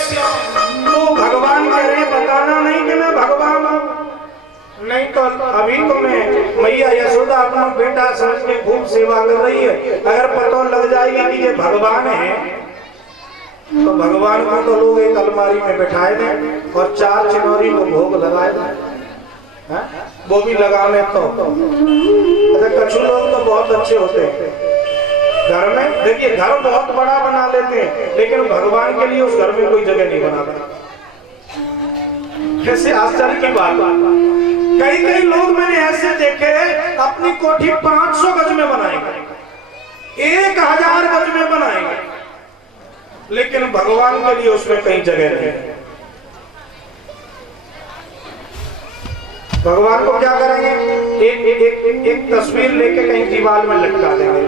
श्याम। तो भगवान कह रहे बताना नहीं कि मैं भगवान हूँ, नहीं तो अभी तो मैं मैया यशोदा अपना बेटा समझ के खूब सेवा कर रही है। अगर पता लग जाएगी कि ये भगवान है तो भगवान को तो लोग एक अलमारी में बैठाए दें और 4 चिनौरी को भोग लगाए दें, वो भी लगाने तो। अच्छा कछु लोग तो बहुत अच्छे होते हैं घर में, देखिए घर बहुत बड़ा बना लेते हैं लेकिन भगवान के लिए उस घर में कोई जगह नहीं बनाते। कैसे आश्चर्य की बात। कई कई लोग मैंने ऐसे देखे अपनी कोठी 500 गज में बनाएंगे, 1000 गज में बनाएंगे, लेकिन भगवान के लिए उसमें कहीं जगह नहीं है। भगवान को क्या करेंगे? एक तस्वीर लेके कहीं दीवार में लटका देंगे,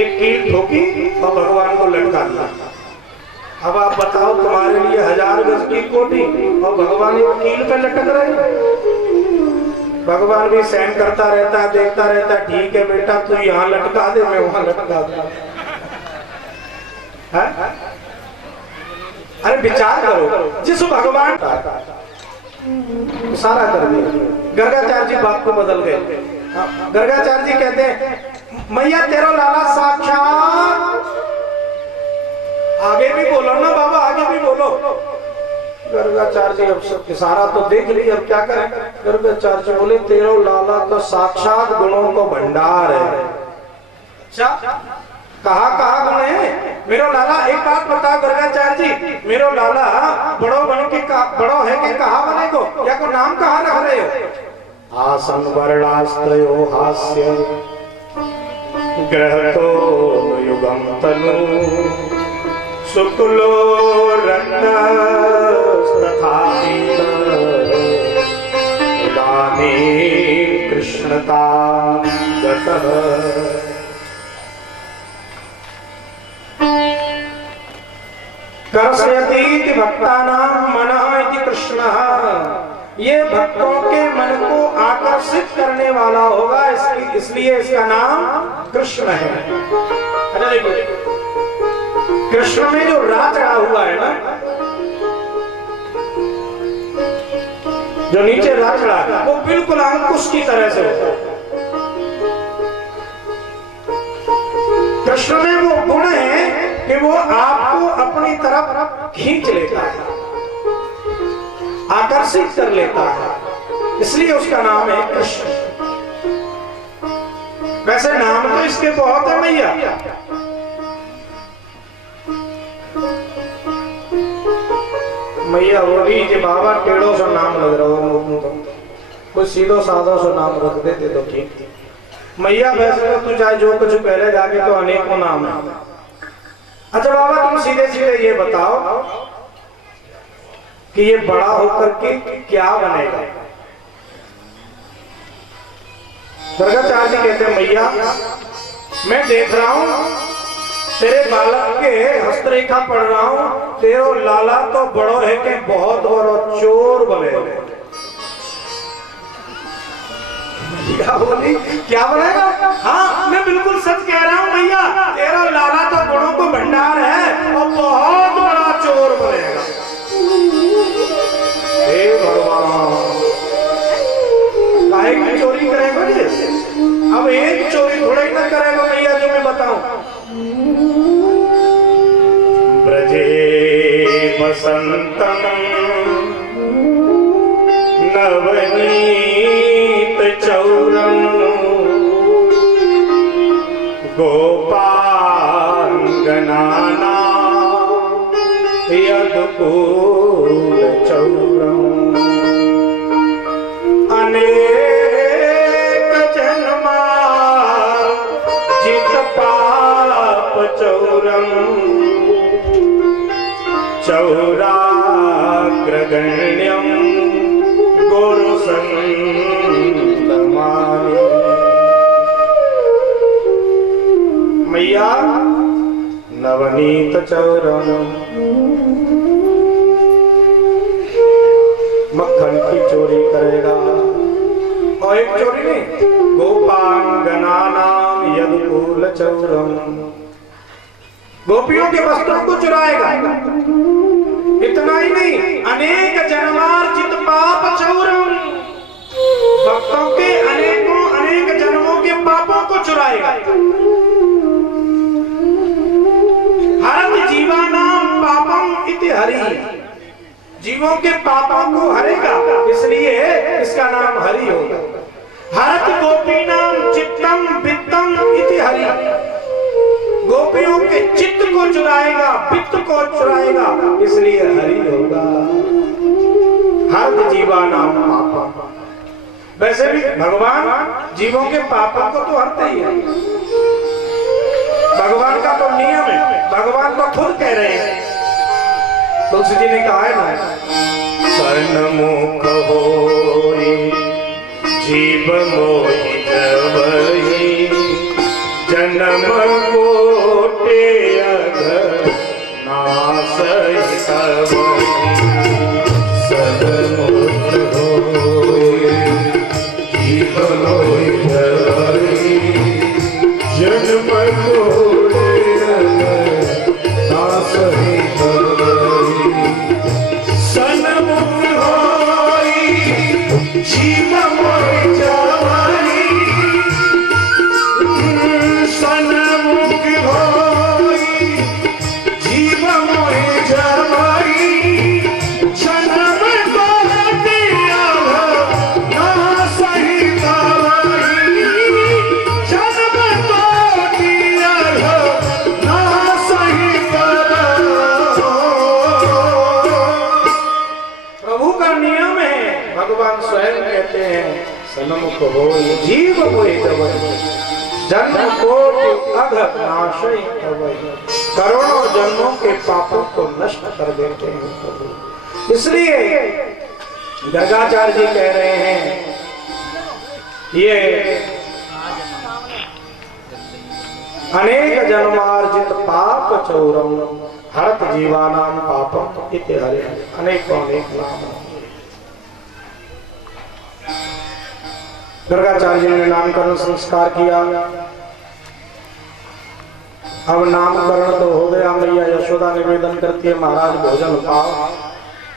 एक कील ठोकी और भगवान को लटका दिया। अब आप बताओ तुम्हारे लिए 1000 गज की कोठी और भगवान एक कील पे लटक रहे। भगवान भी सहन करता रहता है, देखता रहता है, ठीक है बेटा तू यहाँ लटका दे, मैं वहां लटका दूं। अरे विचार करो, जिस भगवान सारा कर दिया। गर्गाचार्य जी बात को बदल गए। गर्गाचार्य जी कहते हैं मैया तेरा लाला साक्षात। आगे भी बोलो ना बाबा, आगे भी बोलो। गर्गाचार्य जी अब सब सारा तो देख लिया, अब क्या करें? गर्गाचार्य जी बोले तेरा लाला तो साक्षात गुणों को भंडार है। अच्छा कहा गुण है मेरो लाला? एक बात बताओ गर्गाचार्य जी, मेरो लाला बड़ो बन के बड़ो है कि कहा बने को, या को नाम कहा रख रहे हो? आसन वर्णास्त्रयो हास्य ग्रहतो युगम तनु शुक्लो रत्न कृष्णता कर्षयति भक्तानां मनः इति कृष्णः। ये भक्तों के मन को आकर्षित करने वाला होगा, इसलिए इसका नाम कृष्ण है। अच्छा देखिए कृष्ण में जो रा चढ़ा हुआ है ना, जो नीचे रा चढ़ा है वो बिल्कुल अंकुश की तरह से होता है। कृष्ण में वो गुण है कि वो आपको अपनी तरफ खींच लेता है, आकर्षित कर लेता है, इसलिए उसका नाम है कृष्ण। वैसे नाम तो इसके बहुत है मैया। मैया बोली कि बाबा टेढ़ो सा नाम लग रहा हो, कुछ सीधो साधो सा नाम रख देते तो ठीक थी। मैया वैसे तो तू चाहे जो कुछ पहले जाके तो अनेकों नाम है। अच्छा बाबा तुम सीधे सीधे ये बताओ कि ये बड़ा होकर के क्या बनेगा? गर्गाचार्य जी कहते हैं मैया मैं देख रहा हूं तेरे बालक के हस्तरेखा पढ़ रहा हूँ, तेरो लाला तो बड़ो है कि बहुत बड़ो चोर बोले। क्या बोली? क्या बोलेगा? हाँ मैं बिल्कुल सच कह रहा हूँ भैया, तेरा लाला तो गुणों को भंडार है और बहुत बड़ा चोर बनेगा। हे भगवान, काहे की चोरी करेगा जी? अब एक चोरी थोड़ा ही ना करेगा भैया जो मैं बताऊं। ब्रजे बसंतम नवनीत चौरम गोपांगनाना यदुकूल चौरम अनेक जन्मा जित पाप चौरम चौराग्रगण्यम गुरु संतमानि। मैया नवनीत चौरम, मक्खन की चोरी करेगा। और एक चोरी नहीं, गोपांगना नाम यदुकूल चौरम, गोपियों के वस्त्रों को चुराएगा। इतना ही नहीं, अनेक जन्मार्जित पाप चौरम, भक्तों के अनेक जन्मों के पापों को चुराएगा। हरत जीवानाम पापम इति हरि, जीवों के पापों को हरेगा, इसलिए इसका नाम हरि होगा। हरत गोपीनाम चित्तम वित्तम इति हरि, गोपियों के चित्त को चुराएगा, वित्त को चुराएगा, इसलिए हरि होगा। हरत जीवानाम पापम, वैसे भी भगवान जीवों के पापों को तो हरते ही है। भगवान का तो नियम है, भगवान तो खुद कह रहे हैं। तुलसी जी ने कहा है ना, सन्मुख होई जीव मोहि जवहि जन्म कोटि अघ नासहि सबहि। सन्मुख होई जीव मोहि जवहि जन्म कोटि अघ नासहि सबहि। सन्मुख होई जीव मोहि जवहि, सन्मुख होई जीव मोहि जवहि जन्म कोटि अघ नासहि सबहि। जन्म कोटि अघ नासहि सबहि। प्रभु का नियम है, भगवान स्वयं कहते हैं सन्मुख होई जीव मोहि जवहि जन्म कोटि अघ नासहि सबहि। करोड़ों जन्मों के पापों को नष्ट कर देते हैं प्रभु। इसलिए गर्गाचार्य जी कह रहे हैं, ये अनेक जन्मार्जित पाप चौरम हरत जीवानाम पापम इति हरि। अनेक नाम। गर्गाचार्य जी ने नामकरण संस्कार किया। अब नामकरण तो हो गया, मैया यशोदा निवेदन करती है महाराज भोजन खाओ।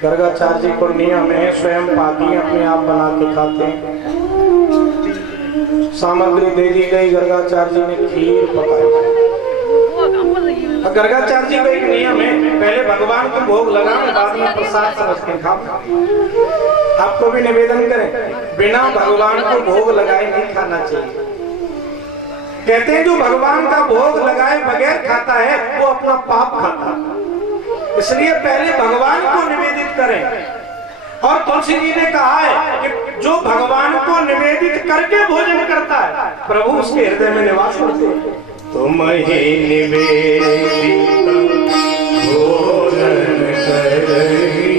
गर्गाचार्य जी को नियम है, स्वयं पाती अपने आप बना के खाते हैं। सामग्री दे दी गई, गर्गाचार्य जी ने खीर पकाई। गर्गाचार्य जी का एक नियम है, पहले भगवान को भोग लगाओ, बाद में प्रसाद समझ के खाओ। आपको भी निवेदन करें, बिना भगवान को भोग लगाए नहीं खाना चाहिए। कहते हैं जो भगवान का भोग लगाए बगैर खाता है वो अपना पाप खाता है। इसलिए पहले भगवान को निवेदित करें। और तुलसी जी ने कहा है कि जो भगवान को निवेदित करके भोजन करता है प्रभु उसके हृदय में निवास करते हैं। तुम ही निवेदित भोजन करही,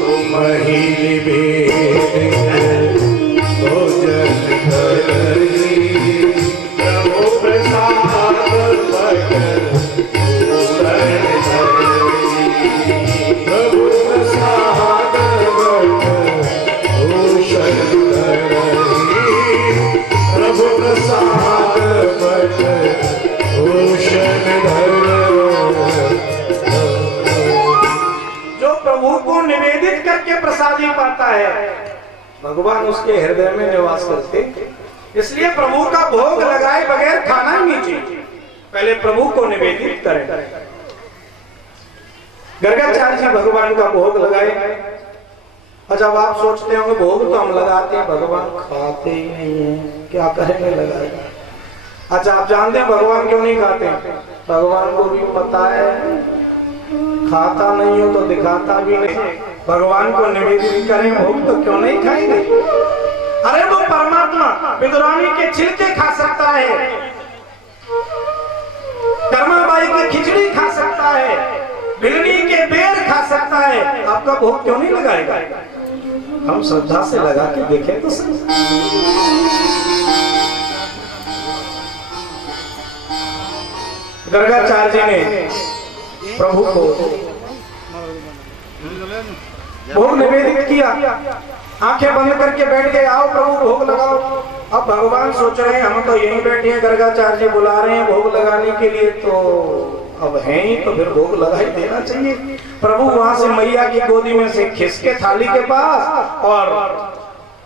तुम ही निवेदित भोजन करही, प्रभु प्रसाद भगत करके प्रसादी पाता है, भगवान उसके हृदय में निवास करते। इसलिए प्रभु का भोग लगाए बगैर खाना ही नहीं चाहिए, पहले प्रभु को निवेदित करें। गर्गाचार्य जी भगवान का भोग लगाए। अच्छा, अब आप सोचते होंगे भोग तो हम लगाते हैं, भगवान खाते ही नहीं है, क्या करेंगे लगाए। अच्छा, आप जानते हैं भगवान क्यों नहीं खाते? भगवान को भी पता है खाता नहीं हो तो दिखाता भी नहीं। भगवान को निवेदित करें भोग तो क्यों नहीं खाएंगे? अरे वो परमात्मा बिदुरानी के छिलके खा सकता है, कर्माबाई की खिचड़ी खा सकता है, भिगनी के बेर खा सकता है, आपका भोग क्यों नहीं लगाएगा? हम श्रद्धा से लगा के देखें तो सही। गर्गाचार्य जी ने प्रभु को भोग निवेदित किया, आंखें बंद करके बैठ गए, आओ प्रभु भोग लगाओ। अब भगवान सोच रहे हैं हम तो यहीं बैठे हैं, गर्गाचार्य जी बुला रहे हैं भोग लगाने के लिए, तो अब हैं ही तो फिर भोग लगा ही देना चाहिए। प्रभु वहां से मैया की गोदी में से खिसके थाली के पास और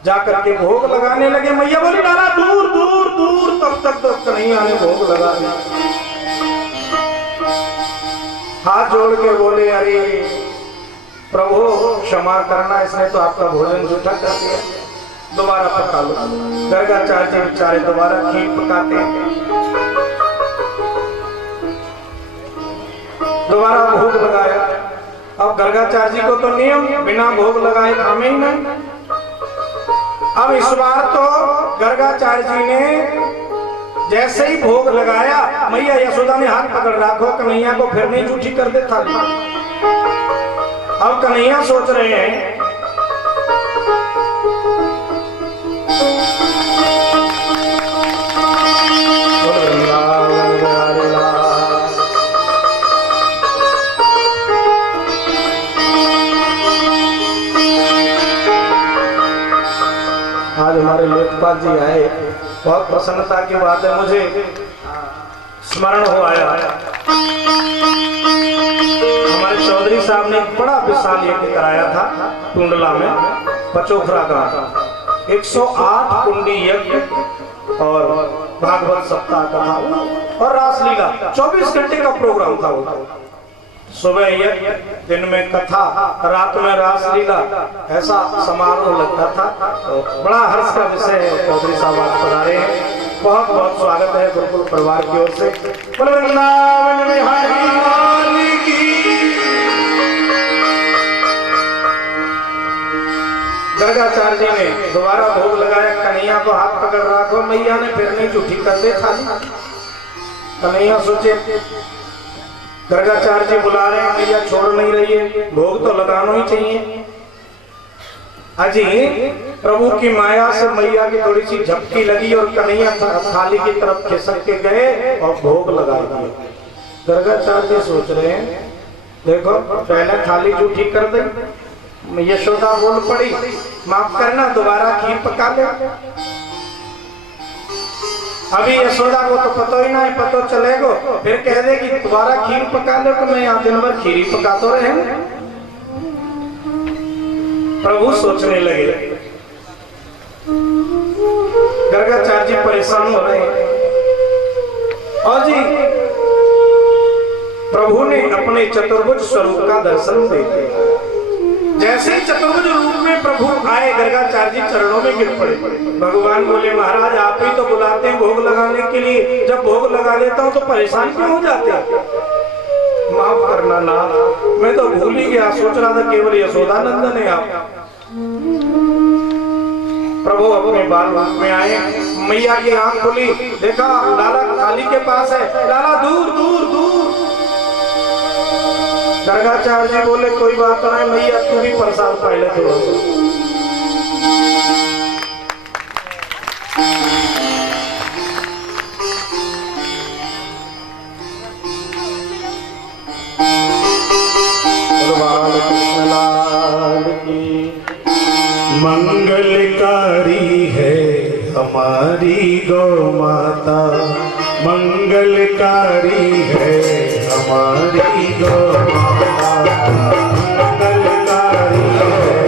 जाकर के भोग लगाने लगे। मैया बोली लाला दूर दूर दूर, तब तक तो कन्हैया ने भोग लगा दिया। हाथ जोड़ के बोले अरे प्रभु क्षमा करना, इसने तो आपका भोजन झूठा कर दिया, दोबारा पका लो। गर्गाचार्य जी बेचारे दोबारा खीर पकाते हैं, दोबारा भोग लगाया। अब गर्गाचार्य जी को तो नियम बिना भोग लगाए खामे ही नहीं। अब इस बार तो गर्गाचार्य जी ने जैसे ही भोग लगाया, मैया यशोदा ने हाथ पकड़ रखो, कन्हैया को फिर नहीं झूठी कर दे थाली। अब कन्हैया सोच रहे हैं आज हमारे लेखपाल जी आए, बहुत प्रसन्नता की बात है, मुझे स्मरण हो आया हमारे चौधरी साहब ने बड़ा विशाल यज्ञ कराया था टुंडला में, पचोखरा का 108 कुंडी यज्ञ और भागवत सप्ताह का था और रासलीला 24 घंटे का प्रोग्राम था वो। सुबह यज्ञ, दिन में कथा, रात में रासलीला, ऐसा समारोह लगता था। तो बड़ा हर्ष का विषय है, चौधरी साहब आज पधारे हैं, बहुत बहुत स्वागत है गुरुकुल परिवार की ओर से। वृंदावन बिहारी लाल की। गर्गाचार्य जी ने दोबारा भोग लगाया, कन्हैया को हाथ पकड़ रखो, मैया ने फिर नहीं झूठी कर दे थाली। कन्हैया सोचे गर्गाचार्य जी बुला रहे हैं, मैया छोड़ नहीं रही है, भोग तो लगाना ही चाहिए। अजी प्रभु की माया से मैया की थोड़ी सी झपकी लगी और कन्हैया थाली की तरफ खिसक के गए और भोग लगा दिए। गर्गाचार्य जी सोच रहे हैं देखो पहले थाली झूठी कर दे, यशोदा बोल पड़ी माफ करना, दोबारा खीर पका ले। अभी यशोदा को तो पता ही ना है, पता चलेगा फिर कह दे कि दोबारा खीर पका लो, तो मैं यहाँ दिन भर खीर ही पकाते रहे। प्रभु सोचने लगे, गर्गाचार्य जी परेशान हो रहे हैं और जी प्रभु ने अपने चतुर्भुज स्वरूप का दर्शन दे दिया। जैसे ही चतुर्भुज रूप में प्रभु आए, गर्गाचार्य जी चरणों में गिर पड़े। भगवान बोले महाराज आप ही तो बुलाते हैं भोग लगाने के लिए, जब भोग लगा लेता हूँ तो परेशान क्यों हो जाते हैं? माफ करना ना, मैं तो भूल ही गया, सोच रहा था केवल यशोदानंदन है आप। प्रभु अपने बाल रूप में आए, मैया की आंख खुली, देखा लाला थाली के पास है, लाला दूर दूर दूर। गर्गाचार्य जी बोले कोई बात नहीं मैया, तू भी प्रसाद पहले थोड़ा सा। मंगलकारी है हमारी गौ माता, मंगलकारी है हमारी गौ माता, मंगलकारी है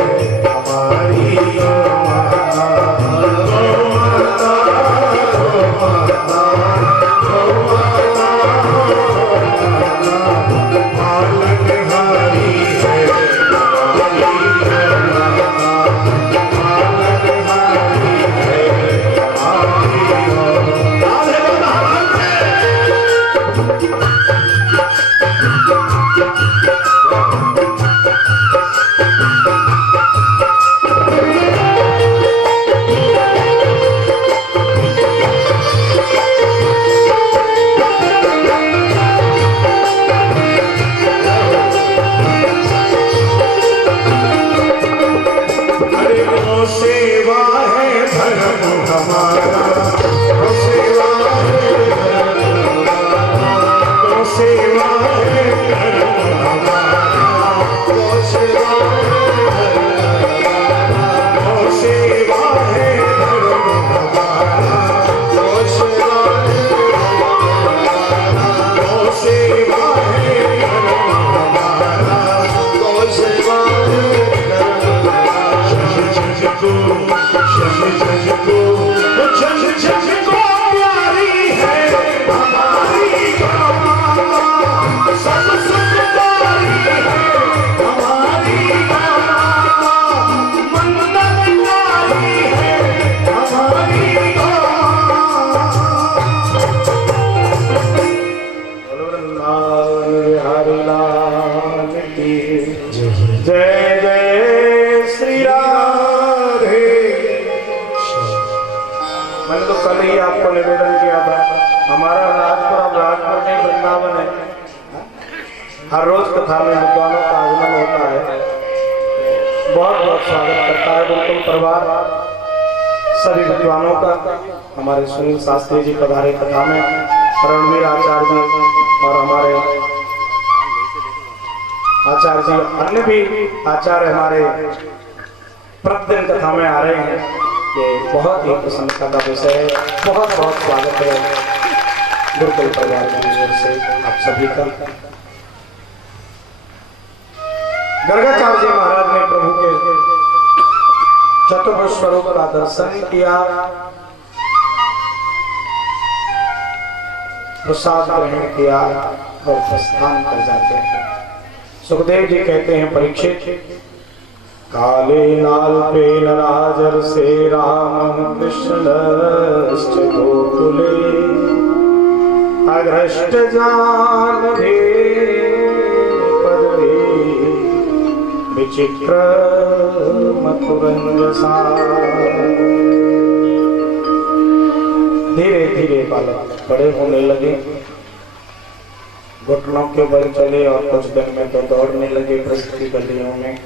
जय जय श्री राधे। मैंने तो कल ही आपको निवेदन किया था, हमारा राजपुर में वृंदावन है, हर रोज कथा में विद्वानों का आगमन होता है, बहुत बहुत स्वागत करता है बिल्कुल परिवार सभी विद्वानों का। हमारे सुनील शास्त्री जी पधारे कथा में, रणवीर आचार्य जी और हमारे आचार्य जी, अन्य भी आचार्य हमारे प्रतिदिन कथा में आ रहे हैं। ये बहुत ही प्रसन्नता का विषय है, बहुत बहुत स्वागत है गुरुकुल परिवार की ओर से आप सभी का। गर्गाचार्य जी महाराज ने प्रभु के चतुर्भुज स्वरूप का दर्शन किया, प्रसाद ग्रहण किया और प्रस्थान कर जाते हैं। सुखदेव जी कहते हैं, परीक्षित काले नाल पे नराजर से राम कृष्ण गोकुले अग्रष्ट जान रे पदवे विचित्र मथुरंजसा। धीरे धीरे बालक बड़े होने लगे, घुटनों के बल चले और कुछ दिन में तो दौड़ने लगे प्रसिद्ध गलियों में।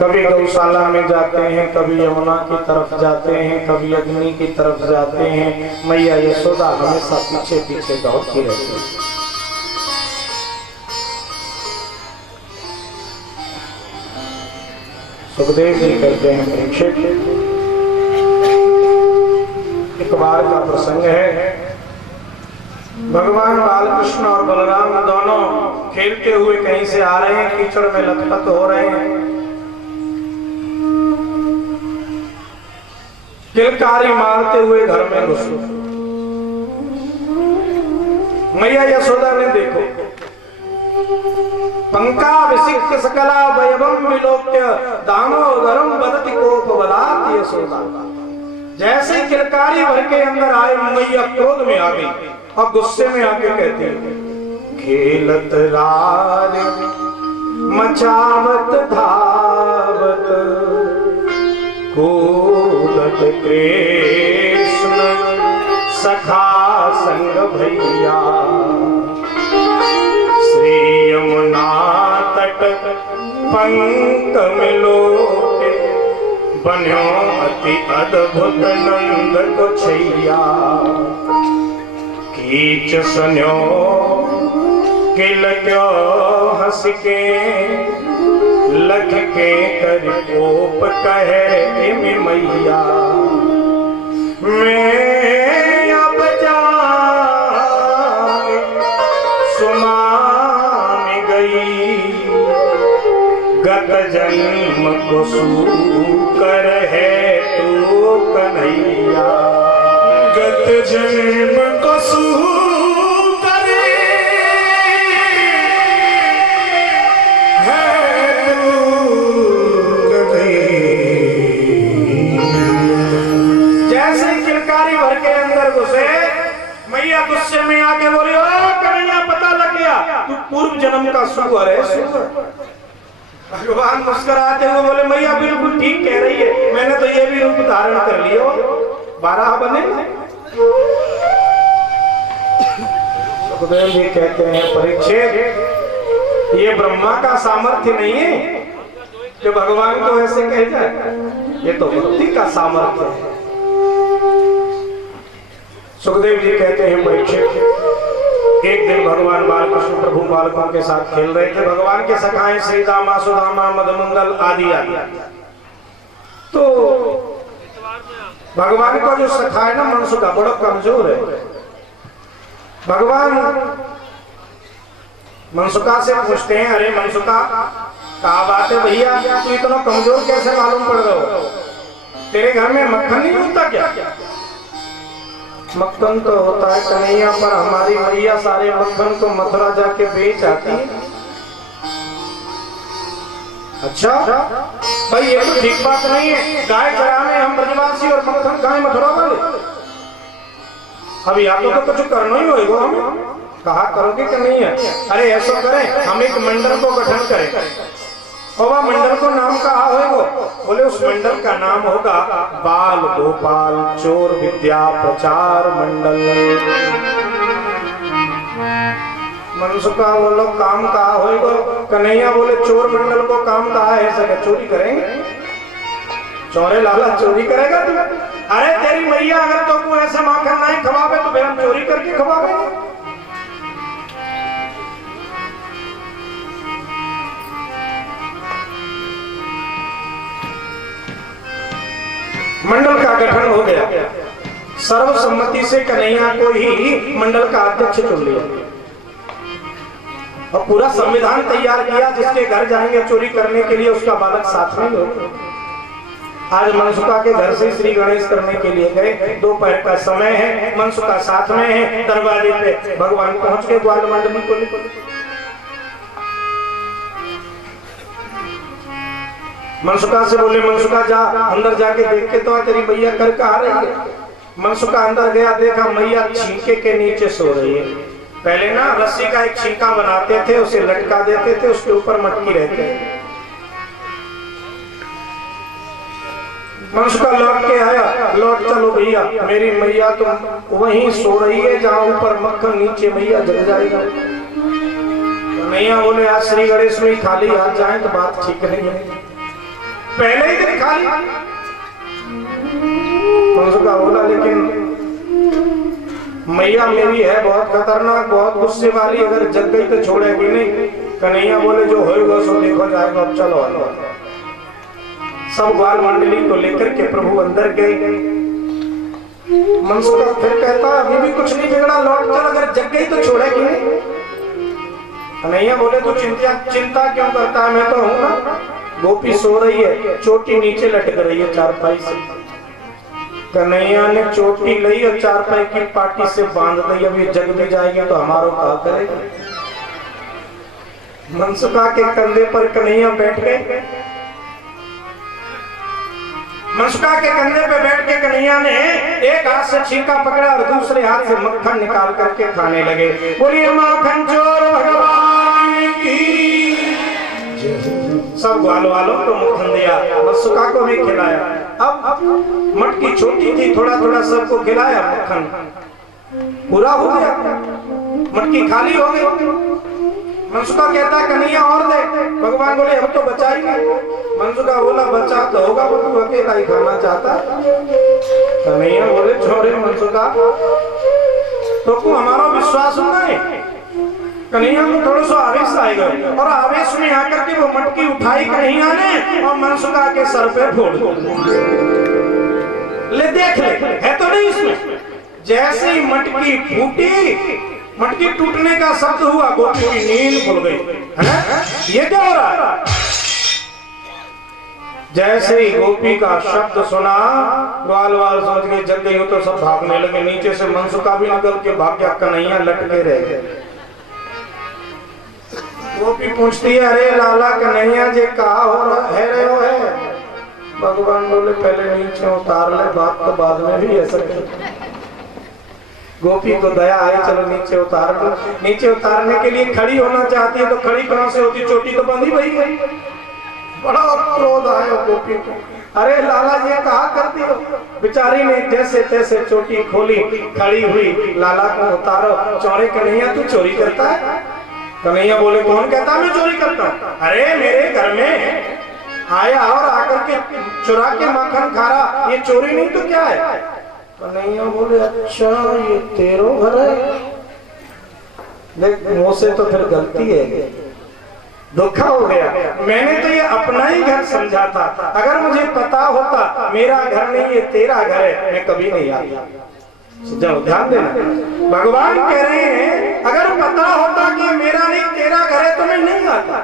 कभी गौशाला में जाते हैं, कभी यमुना की तरफ जाते हैं, कभी अग्नि की तरफ जाते हैं। मैया यशोदा हमेशा पीछे पीछे दौड़ती रहती है। सुखदेव जी कहते हैं, परीक्षित एक बार का प्रसंग है, भगवान बालकृष्ण और बलराम दोनों खेलते हुए कहीं से आ रहे हैं, कीचड़ में लथपथ हो रहे हैं। किलकारी मारते हुए घर में घुसे। मैया यशोदा ने देखो, पंकाभिषिक्त सकला वैभवं विलोक्य दामोदरं वदति कोपबलात् यशोदा। जैसे किलकारी भर के अंदर आए, मैया क्रोध में आ गई और गुस्से में आके कहती है, खेलत रार मचावत धावत कूदत कृष्ण सखा संग भैया। श्री यमुना तट पंक मिलोटे बन्यो अति अद्भुत नंद को छैया। कीच सन्यो किल क्यों हंस के लख के कर कोप कहे मैया। मैं अब जाने सुमान गई गत जन्म को सूकर है तू कन्हैया। गत जन्म को सूकर है मैया गुस्से में आके बोली, ओ कन्हैया पता लग गया तू पूर्व जन्म का सुअर है सुअर। भगवान मुस्कुराते हुए बोले, मैया बिल्कुल ठीक कह रही है, मैंने तो ये भी रूप धारण कर लियो, 12 बने। सुखदेव जी कहते हैं, परीक्षित ये ब्रह्मा का सामर्थ्य नहीं है जो भगवान को ऐसे कह जाए, ये तो भक्ति का सामर्थ्य है। सुखदेव जी कहते हैं, परीक्षित एक दिन भगवान बालकृष्ण प्रभु बालकों के साथ खेल रहे थे। भगवान के सखाएं श्री दामा सुदामा मदमंगल आदि आदि। तो भगवान का जो सखा है ना मनसुखा बड़ा कमजोर है। भगवान मनसुखा से पूछते हैं, अरे मनसुखा कहा बात है भैया, तू इतना कमजोर कैसे मालूम पड़ रहा हो? तेरे घर में मक्खन नहीं होता क्या? मक्खन तो होता है कन्हैया, पर हमारी मैया सारे मक्खन को मथुरा जाके बेच आती है। अच्छा भाई ये तो ठीक बात नहीं है, गाय चराने हम ब्रजवासी और मक्खन गाय मथुरा वाले। अब या तो कुछ करना ही होगा, हम कहा करोगे कि नहीं है? अरे ऐसा करें, हम एक मंडल को गठन करें, और वह मंडल को नाम कहा होगा, बोले उस मंडल का नाम होगा बाल गोपाल चोर विद्या प्रचार मंडल। मनसुखा बोलो काम कहा होगा, कन्हैया बोले चोर मंडल को काम कहा है, सके चोरी करेंगे, चोरे लाला चोरी करेगा तू? अरे तेरी मैया अगर तो को ऐसा माखन नहीं खवावे तो फिर हम चोरी करके खवावे। मंडल का गठन हो गया, सर्वसम्मति से कन्हैया को ही मंडल का अध्यक्ष चुन लिया और पूरा संविधान तैयार किया, जिसके घर जाएंगे चोरी करने के लिए उसका बालक साथ में हो। आज मनसुखा के घर से श्री गणेश करने के लिए गए, दोपहर का समय है, मनसुखा साथ में है, दरवाजे पे भगवान पहुंच गए ग्वाल मंडली को। मनसुखा से बोले मनसुखा जा अंदर जाके देख के तो तेरी मैया कर कहा रही है। मनसुखा अंदर गया, देखा मैया छींके के नीचे सो रही है। पहले ना रस्सी का एक छींका बनाते थे, उसे लटका देते थे, उसके ऊपर मटकी रहते। मनसुखा लौट के आया, लौट चलो भैया मेरी मैया तो वहीं सो रही है जहां ऊपर मक्खन नीचे मैया जग जाएगा। मैया बोले आज श्री गणेश में खाली हाथ जाए तो बात ठीक नहीं है, पहले ही दिन खाली। मनसुखा बोला लेकिन मैया मेरी है बहुत खतरनाक, बहुत गुस्से वाली, अगर जग गई तो छोड़ेगी नहीं। कन्हैया बोले जो होगा सो देखो जाएगा, अब चलो। सब ग्वाल मंडली को लेकर के प्रभु अंदर गए। मनसुखा फिर कहता अभी भी कुछ नहीं बिगड़ा, लौट चल, अगर जग गई तो छोड़ेगी नहीं। कन्हैया बोले तू चिंता क्यों करता है, मैं तो हूं ना। गोपी सो रही है, चोटी नीचे लटक रही है चारपाई से। कन्हैया ने चोटी ली और चारपाई की पाटी से बांध दी, अभी जग भी जाएगी तो हमारा क्या करेगी। मनसुखा के कंधे पर कन्हैया बैठ गए। मनसुखा के कंधे पे बैठ के कन्हैया ने एक हाथ से छींका पकड़ा और दूसरे हाथ से मक्खन निकाल करके खाने लगे। बोलिए माखन चोर भगवान की। सब ग्वाल वालों को मक्खन दिया, मनसुखा को भी खिलाया। अब मटकी छोटी थी, थोड़ा थोड़ा सबको खिलाया, मक्खन पूरा हो गया, मटकी खाली हो गई। मनसुखा कहता है कन्हैया और दे। भगवान बोले अब तो बचा ही नहीं। मनसुखा बोला बचा तो होगा, वो तू अकेला ही खाना चाहता। कन्हैया बोले छोड़े मनसुखा, तो को हमारा विश्वास होना है। कन्हैया को थोड़ा सा आवेश आएगा और आवेश में आकर के वो मटकी उठाई कन्हैया ने और मनसुखा के सर पे फोड़ ले। देख ले है तो नहीं इसमें। जैसे ही मटकी फूटी, मटकी टूटने का शब्द हुआ, गोपी की नींद खुल गई। है ये क्या हो रहा है। जैसे ही गोपी का शब्द सुना, ग्वाल वाल सोच के जग गई हो तो सब भागने लगे। नीचे से मनसुखा भी निकल के भाग गया, कन्हैया लटके रह गए। गोपी पूछती है अरे लाला कन्हैया जी कहा हो रहा है रहे हो है। भगवान बोले पहले नीचे उतार ले, बात तो बाद में भी ऐसा कर। गोपी को दया आई, चलो नीचे उतार दो। नीचे उतारने के लिए खड़ी होना चाहती है तो खड़ी कहां से होती, चोटी तो बंधी हुई है। बड़ा क्रोध आया गोपी को, अरे लाला ये कहा करती हो। बेचारी ने जैसे तैसे चोटी खोली, खड़ी हुई, लाला को उतारो। चौड़े कन्हैया तू चोरी करता है। कन्हैया बोले कौन कहता मैं चोरी करता हूँ। अरे मेरे घर में आया और आकर के चुरा के माखन खा रहा, ये चोरी नहीं तो क्या है। कन्हैया बोले अच्छा ये तेरो घर है। देख मुझसे तो फिर गलती है, धोखा हो गया। मैंने तो ये अपना ही घर समझा था, अगर मुझे पता होता मेरा घर नहीं ये तेरा घर है, मैं कभी नहीं आता। जाओ ध्यान देना, भगवान कह रहे हैं अगर पता होता कि मेरा नहीं तेरा घर है तो मैं नहीं आता।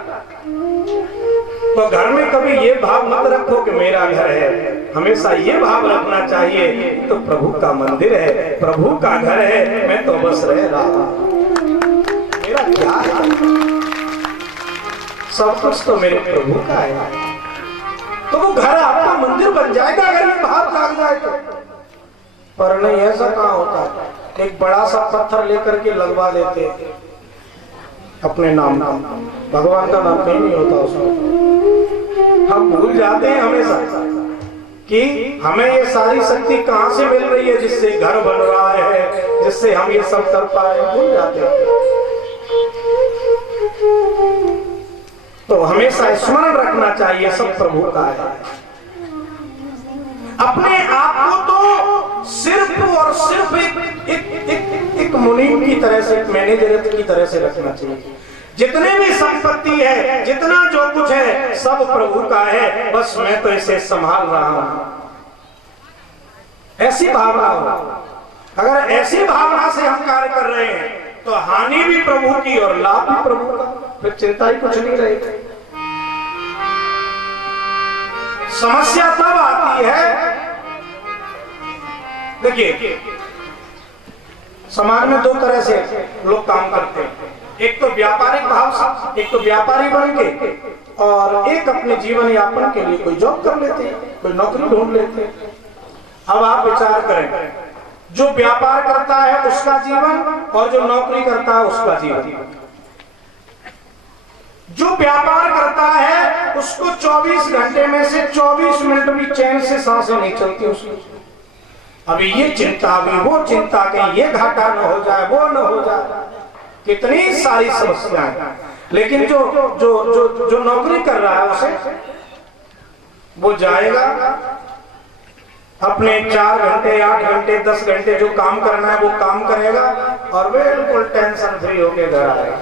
तो घर में कभी ये भाव मत रखो कि मेरा घर है, हमेशा ये भाव रखना चाहिए तो प्रभु का मंदिर है, प्रभु का घर है, मैं तो बस रह रहा, मेरा क्या है, सब कुछ तो मेरे प्रभु का है। तो वो घर आपका मंदिर बन जाएगा अगर ये भाव जाग जाए तो। पर नहीं ऐसा कहाँ होता। एक बड़ा सा पत्थर लेकर के लगवा देते अपने नाम, भगवान का नाम कहीं नहीं होता उसमें। हम भूल जाते हैं हमेशा कि हमें ये सारी शक्ति कहां से मिल रही है, जिससे घर बन रहा है, जिससे हम ये सब कर पा रहे हैं, भूल जाते हैं। तो हमेशा स्मरण रखना चाहिए सब प्रभु का है। अपने आप को तो सिर्फ और सिर्फ एक मुनीम की तरह से, एक मैनेजर की तरह से रखना चाहिए। जितने भी संपत्ति है, जितना जो कुछ है, सब प्रभु का है, बस मैं तो इसे संभाल रहा हूं, ऐसी भावना हो। अगर ऐसी भावना से हम कार्य कर रहे हैं तो हानि भी प्रभु की और लाभ भी प्रभु का, फिर चिंता ही कुछ नहीं रहेगी। समस्या तब आती है, देखिए समाज में दो तरह से लोग काम करते हैं, एक तो व्यापारिक भाव से, एक तो व्यापारी बन के, और एक अपने जीवन यापन के लिए कोई जॉब कर लेते हैं, कोई नौकरी ढूंढ लेते हैं। अब आप विचार करें, जो व्यापार करता है उसका जीवन और जो नौकरी करता है उसका जीवन। जो व्यापार करता है उसको 24 घंटे में से 24 मिनट भी चैन से सांसें नहीं चलती उसकी। अभी ये चिंता, अभी वो चिंता, कहीं ये घाटा न हो जाए, वो न हो जाए, कितनी सारी समस्याएं। लेकिन जो जो जो जो नौकरी कर रहा है उसे, वो जाएगा अपने 4 घंटे 8 घंटे 10 घंटे जो काम करना है वो काम करेगा और बिल्कुल टेंशन फ्री होके घर आएगा।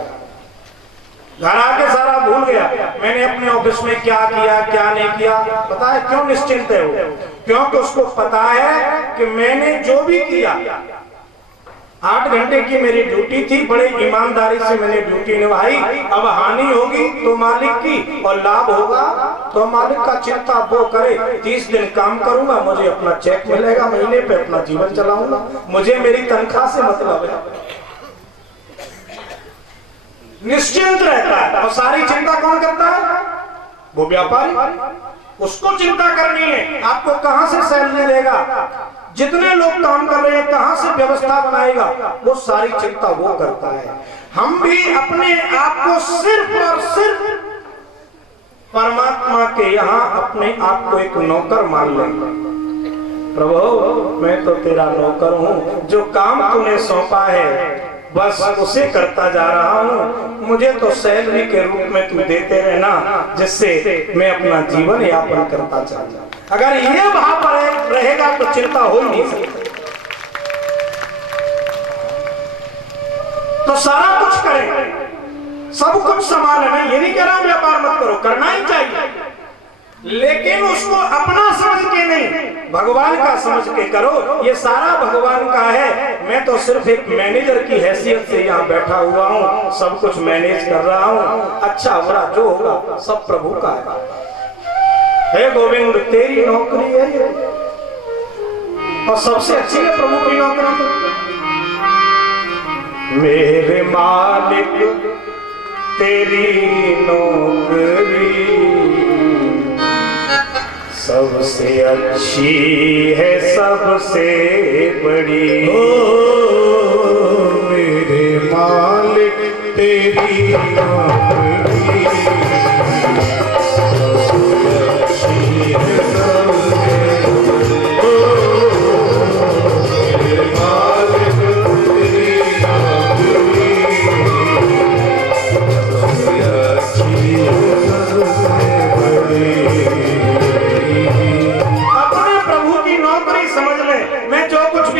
घर आके सारा भूल गया, मैंने अपने ऑफिस में क्या किया क्या नहीं किया। पता है क्यों निश्चिंत है वो? क्योंकि उसको पता है कि मैंने जो भी किया, 8 घंटे की मेरी ड्यूटी थी, बड़े ईमानदारी से मैंने ड्यूटी निभाई। अब हानि होगी तो मालिक की और लाभ होगा तो मालिक का, चिंता वो करे। 30 दिन काम करूंगा, मुझे अपना चेक मिलेगा, महीने पे अपना जीवन चलाऊंगा, मुझे मेरी तनख्वाह से मतलब है। निश्चिंत रहता है। और सारी चिंता कौन करता है? वो व्यापारी। उसको चिंता करनी है आपको कहां से सैलरी देगा, जितने लोग काम कर रहे हैं कहां से व्यवस्था बनाएगा, वो सारी चिंता वो करता है। हम भी अपने आप को सिर्फ और सिर्फ परमात्मा के यहाँ अपने आप को एक नौकर मान लें। प्रभु मैं तो तेरा नौकर हूँ, जो काम तूने सौंपा है बस उसे करता जा रहा हूँ, मुझे तो सैलरी के रूप में तू देते रहना, जिससे मैं अपना जीवन यापन करता चलूं। अगर ये भाव रहेगा तो चिंता हो ही नहीं सकती। तो सारा कुछ करें, सब कुछ संभालें। मैं ये नहीं कह रहा हूं व्यापार मत करो, करना ही चाहिए, लेकिन उसको अपना समझ के नहीं, भगवान का समझ के करो। ये सारा भगवान का है, मैं तो सिर्फ एक मैनेजर की हैसियत से यहाँ बैठा हुआ हूँ, सब कुछ मैनेज कर रहा हूँ। अच्छा बुरा जो होगा सब प्रभु का है। गोविंद तेरी नौकरी है ये, और सबसे अच्छी है प्रभु की नौकरी। मेरे मालिक तेरी नौकरी सबसे अच्छी है, सबसे बड़ी। ओ मेरे मालिक तेरी नौकरी सबसे अच्छी है, सबसे ओ मेरे मालिक तेरी नौकरी सबसे अच्छी है, सबसे बड़ी।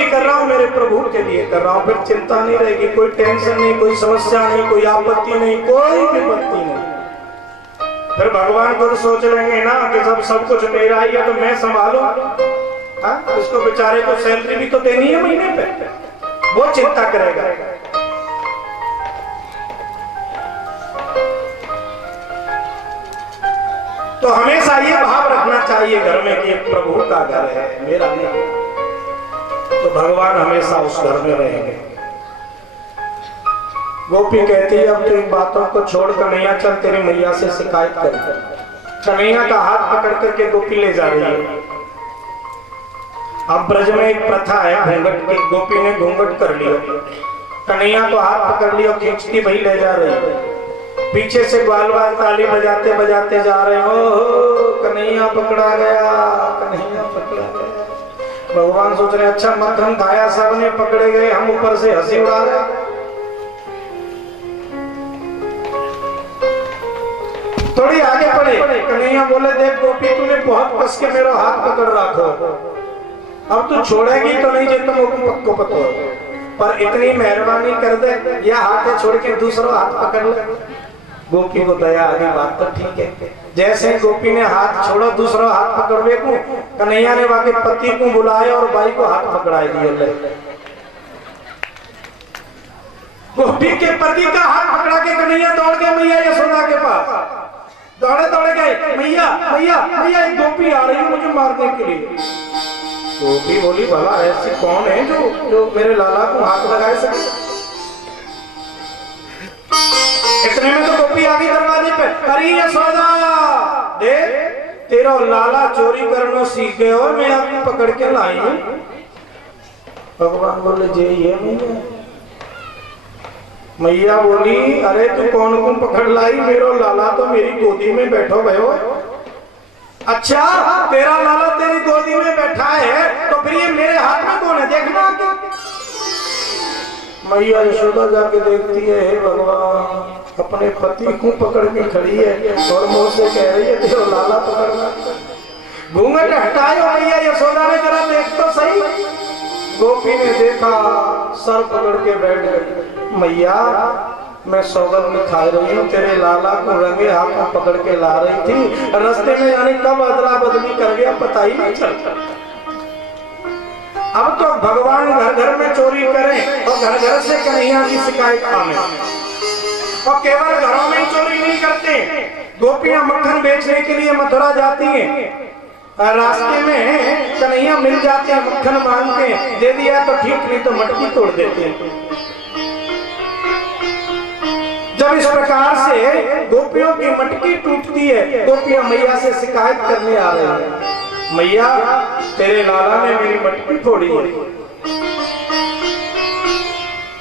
कर रहा हूं मेरे प्रभु के लिए कर रहा हूं, फिर चिंता नहीं रहेगी, कोई टेंशन नहीं, कोई समस्या नहीं, कोई आपत्ति नहीं, कोई विपत्ति नहीं। फिर भगवान खुद सोच लेंगे ना कि सब कुछ मेरा ही है तो मैं संभालूं। इसको बेचारे को सैलरी भी तो देनी है महीने पे, वो चिंता करेगा। तो हमेशा ये भाव रखना चाहिए घर में कि प्रभु का घर है, मेरा नहीं। तो भगवान हमेशा उस घर में रहेंगे। गोपी कहती है अब तो इन बातों को छोड़ कन्हैया चल तेरी मैया से शिकायत कर। कन्हैया का हाथ पकड़ करके गोपी ले जा रही है। अब ब्रज में एक प्रथा है घूंघट की, गोपी ने घूंघट कर लिया, कन्हैया को हाथ पकड़ लिया, खींचती भाई ले जा रही है। पीछे से ग्वाल बाल ताली बजाते बजाते जा रहे हो, कन्हैया पकड़ा गया, कन्हैया पकड़ा गया। भगवान सोच रहे अच्छा मक्खन खाया, सबने पकड़े गए, हम ऊपर से हंसी उड़ा रहे। थोड़ी आगे पड़े, कन्हैया बोले देख गोपी तूने बहुत कस के मेरा हाथ पकड़ रखो, अब तू छोड़ेगी तो नहीं, जो तुम पक्को पतो, पर इतनी मेहरबानी कर दे, यह हाथ छोड़ के दूसरा हाथ पकड़ ले। गोपी को दया आ गई, बात तो ठीक है। जैसे गोपी ने हाथ छोड़ा, दूसरा हाथ पकड़वे को कन्हैया ने वाके पति को बुलाया और बाई को हाथ पकड़ाई दिए। गोपी के पति का हाथ पकड़ा के कन्हैया दौड़ गए मैया यशोदा के पास, दौड़े दौड़े गए, मैया मैया मैया एक गोपी आ रही है मुझे मारने के लिए। गोपी बोली भला ऐसी कौन है जो मेरे लाला को हाथ लगाए सके। इतने में तो गोपी आ गई दरवाजे पे, अरे यशोदा देख तेरा लाला चोरी करना सीख गए और मैं आपको पकड़ के लाई हूं। भगवान बोले जे ये मैया। मैया बोली अरे तू कौन कौन पकड़ लाई, मेरा लाला तो मेरी गोदी में बैठो भयो। अच्छा तेरा लाला तेरी गोदी में बैठा है तो फिर ये मेरे हाथ में कौन है, देखना। मैया यशोदा जाके देखती है, हे भगवान अपने पति को पकड़ के खड़ी है और मुंह से कह रही है तेरा लाला पकड़ना। घूंघट हटाए मैया यशोदा ने, जरा देख तो सही। गोपी ने देखा, सर पकड़ के बैठ गई। मैया मैं सौगंध में खा रही हूँ, तेरे लाला को रंगे हाथों पकड़ के ला रही थी, रास्ते में यानी कब अदला बदली कर गया पता ही नहीं चलता। अब तो भगवान घर घर में चोरी करें और घर घर से कन्हैया की शिकायत आने, और केवल घरों में ही चोरी नहीं करते। गोपियां मक्खन बेचने के लिए मथुरा जाती हैं, रास्ते में कन्हैया मिल जाते हैं, मक्खन मांगते हैं, दे दिया तो ठीक, नहीं तो मटकी तोड़ देते हैं। जब इस प्रकार से गोपियों की मटकी टूटती है, गोपियां मैया से शिकायत करने आ रही हैं, मैया तेरे लाला ने मेरी मटकी फोड़ी है।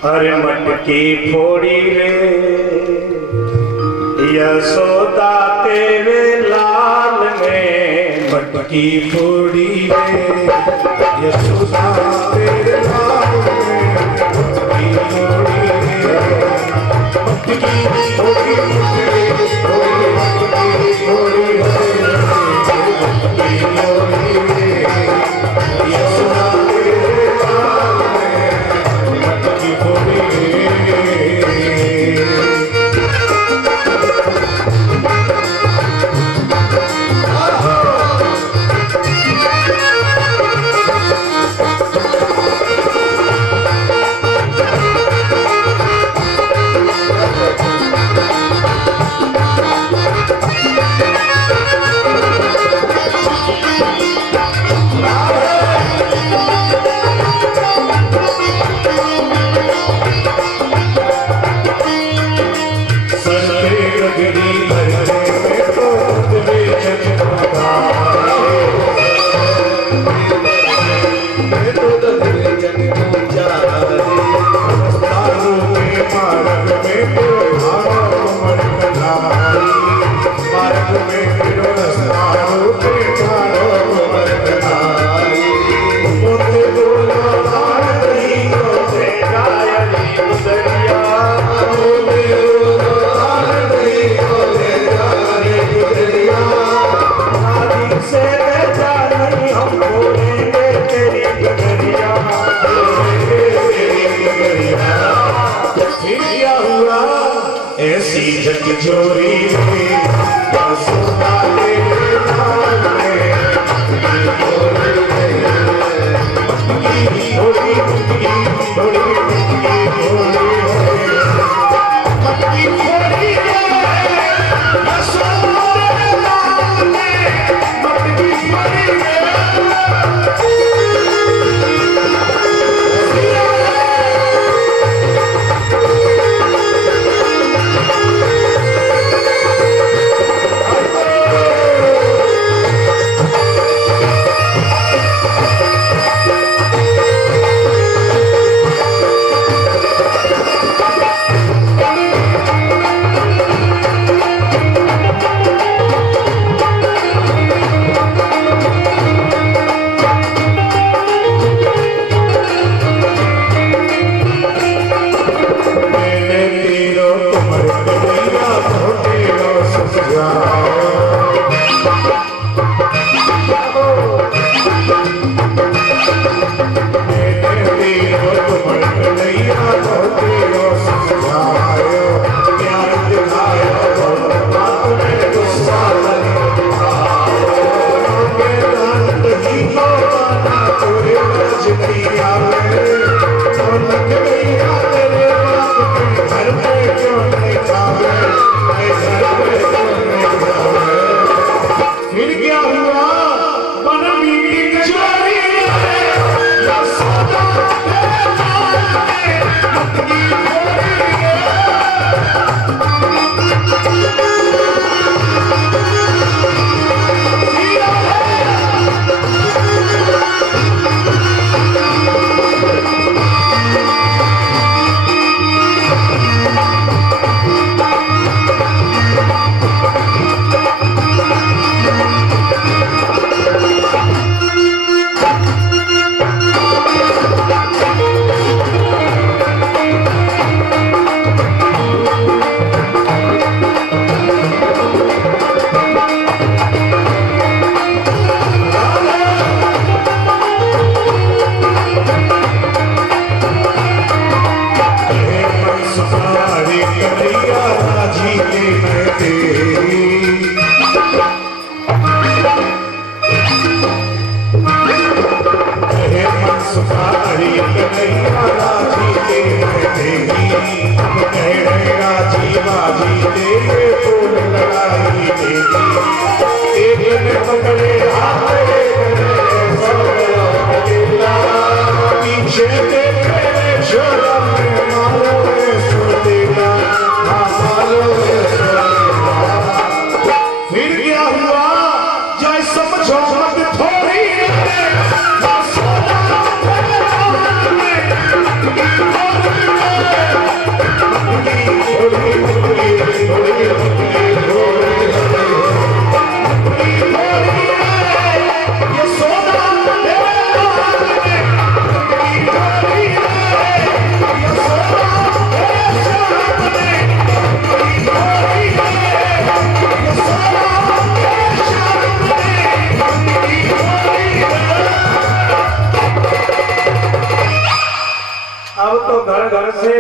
अरे मटकी फोड़ी रे यशोदा तेरे लाल ने, मटकी फोड़ी रे यशोदा तेरे लाल ने, मटकी फोड़ी रे, मटकी फोड़ी रे, मटकी फोड़ी रे, मटकी फोड़ी रे यशोदा तेरे लाल ने, मटकी फोड़ी रे। ऐसी झकझोरी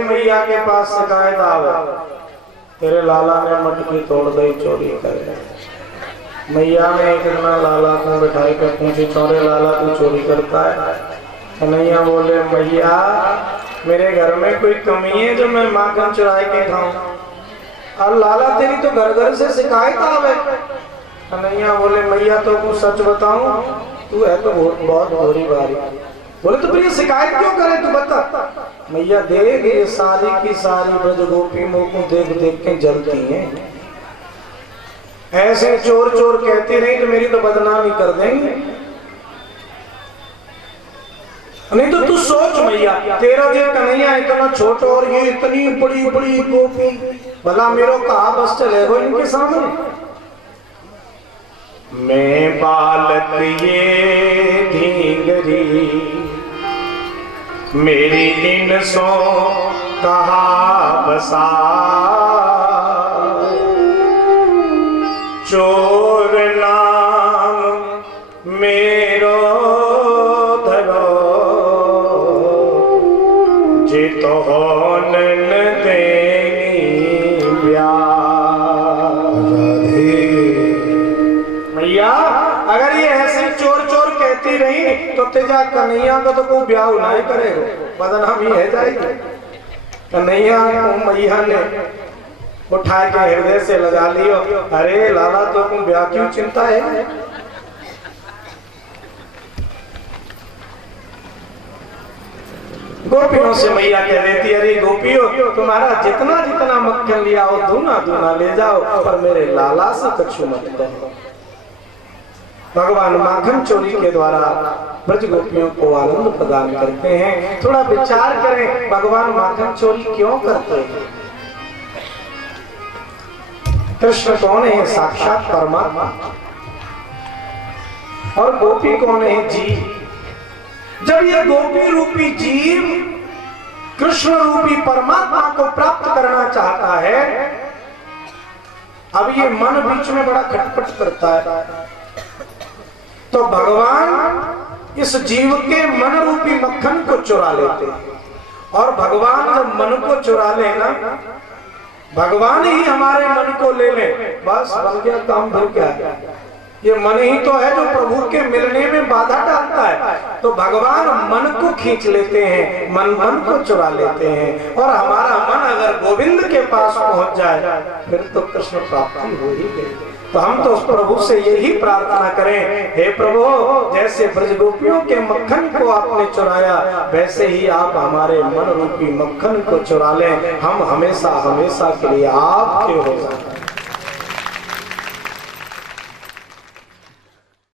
मैया के पास शिकायत आवे, तेरे लाला ने मटकी तोड़ दई चोरी करे। मैया ने एक दिन लाला को बिठाई कर पूछी, चोरे लाला तू चोरी करता है? कन्हैया बोले, मैया मेरे घर में कोई कमी है जो मैं माखन चुराए के खाऊं? और लाला तेरी तो घर घर से शिकायत आवे। कन्हैया बोले, मैया तो कुछ सच बताऊं, तू है तो बहुत भोरी भारी। बोले तो फिर ये शिकायत क्यों करे, तू बता। मैया देख ये सारी की सारी ब्रज गोपी मुँह को देख देख के जलती हैं, ऐसे चोर चोर कहती रही तो मेरी तो बदनामी कर देंगे। नहीं तो तू सोच मैया, तेरा जो कन्हैया इतना छोटा और ये इतनी बड़ी बड़ी गोपी, भला मेरा कहा बस चलेगा इनके सामने। मैं बालक ये धींगरी मेरी इन सो कहा बसा, चोर नाम मेरो धरो, जे तो होन देगी ब्याह। मैया अगर ये ऐसे चोर चोर कहती रही तो तेजा कन्हैया को तो कोई ब्याह नहीं करेगा, बदनामी है जाएगी। कन्हैया को मैया ने उठा के हृदय से लगा लियो, अरे लाला तो तुम ब्याह क्यों चिंता है? गोपियों से मैया कह देती, अरे गोपियों तुम्हारा जितना जितना मक्खन लिया हो दूना दूना ले जाओ, पर मेरे लाला से कछु मत कहो। भगवान माखन चोरी के द्वारा ब्रज गोपियों को आनंद प्रदान करते हैं। थोड़ा विचार करें, भगवान माखन चोरी क्यों करते हैं? कृष्ण कौन है? साक्षात परमात्मा। और गोपी कौन है? जीव। जब ये गोपी रूपी जीव कृष्ण रूपी परमात्मा को प्राप्त करना चाहता है अब ये मन बीच में बड़ा खटपट करता है, तो भगवान इस जीव के मन रूपी मक्खन को चुरा लेते हैं। और भगवान जब मन को चुरा ले ना, भगवान ही हमारे मन को ले ले, बस बन गया काम। फिर क्या है? ये मन ही तो है जो प्रभु के मिलने में बाधा डालता है। तो भगवान मन को खींच लेते हैं, मन को चुरा लेते हैं। और हमारा मन अगर गोविंद के पास पहुंच जाए फिर तो कृष्ण प्राप्ति हो ही गई। तो हम तो उस प्रभु से यही प्रार्थना करें, हे प्रभु जैसे ब्रज गोपियों के मक्खन को आपने चुराया, वैसे ही आप हमारे मन रूपी मक्खन को चुरा लें। हम हमेशा हमेशा के लिए आपके हो जाए।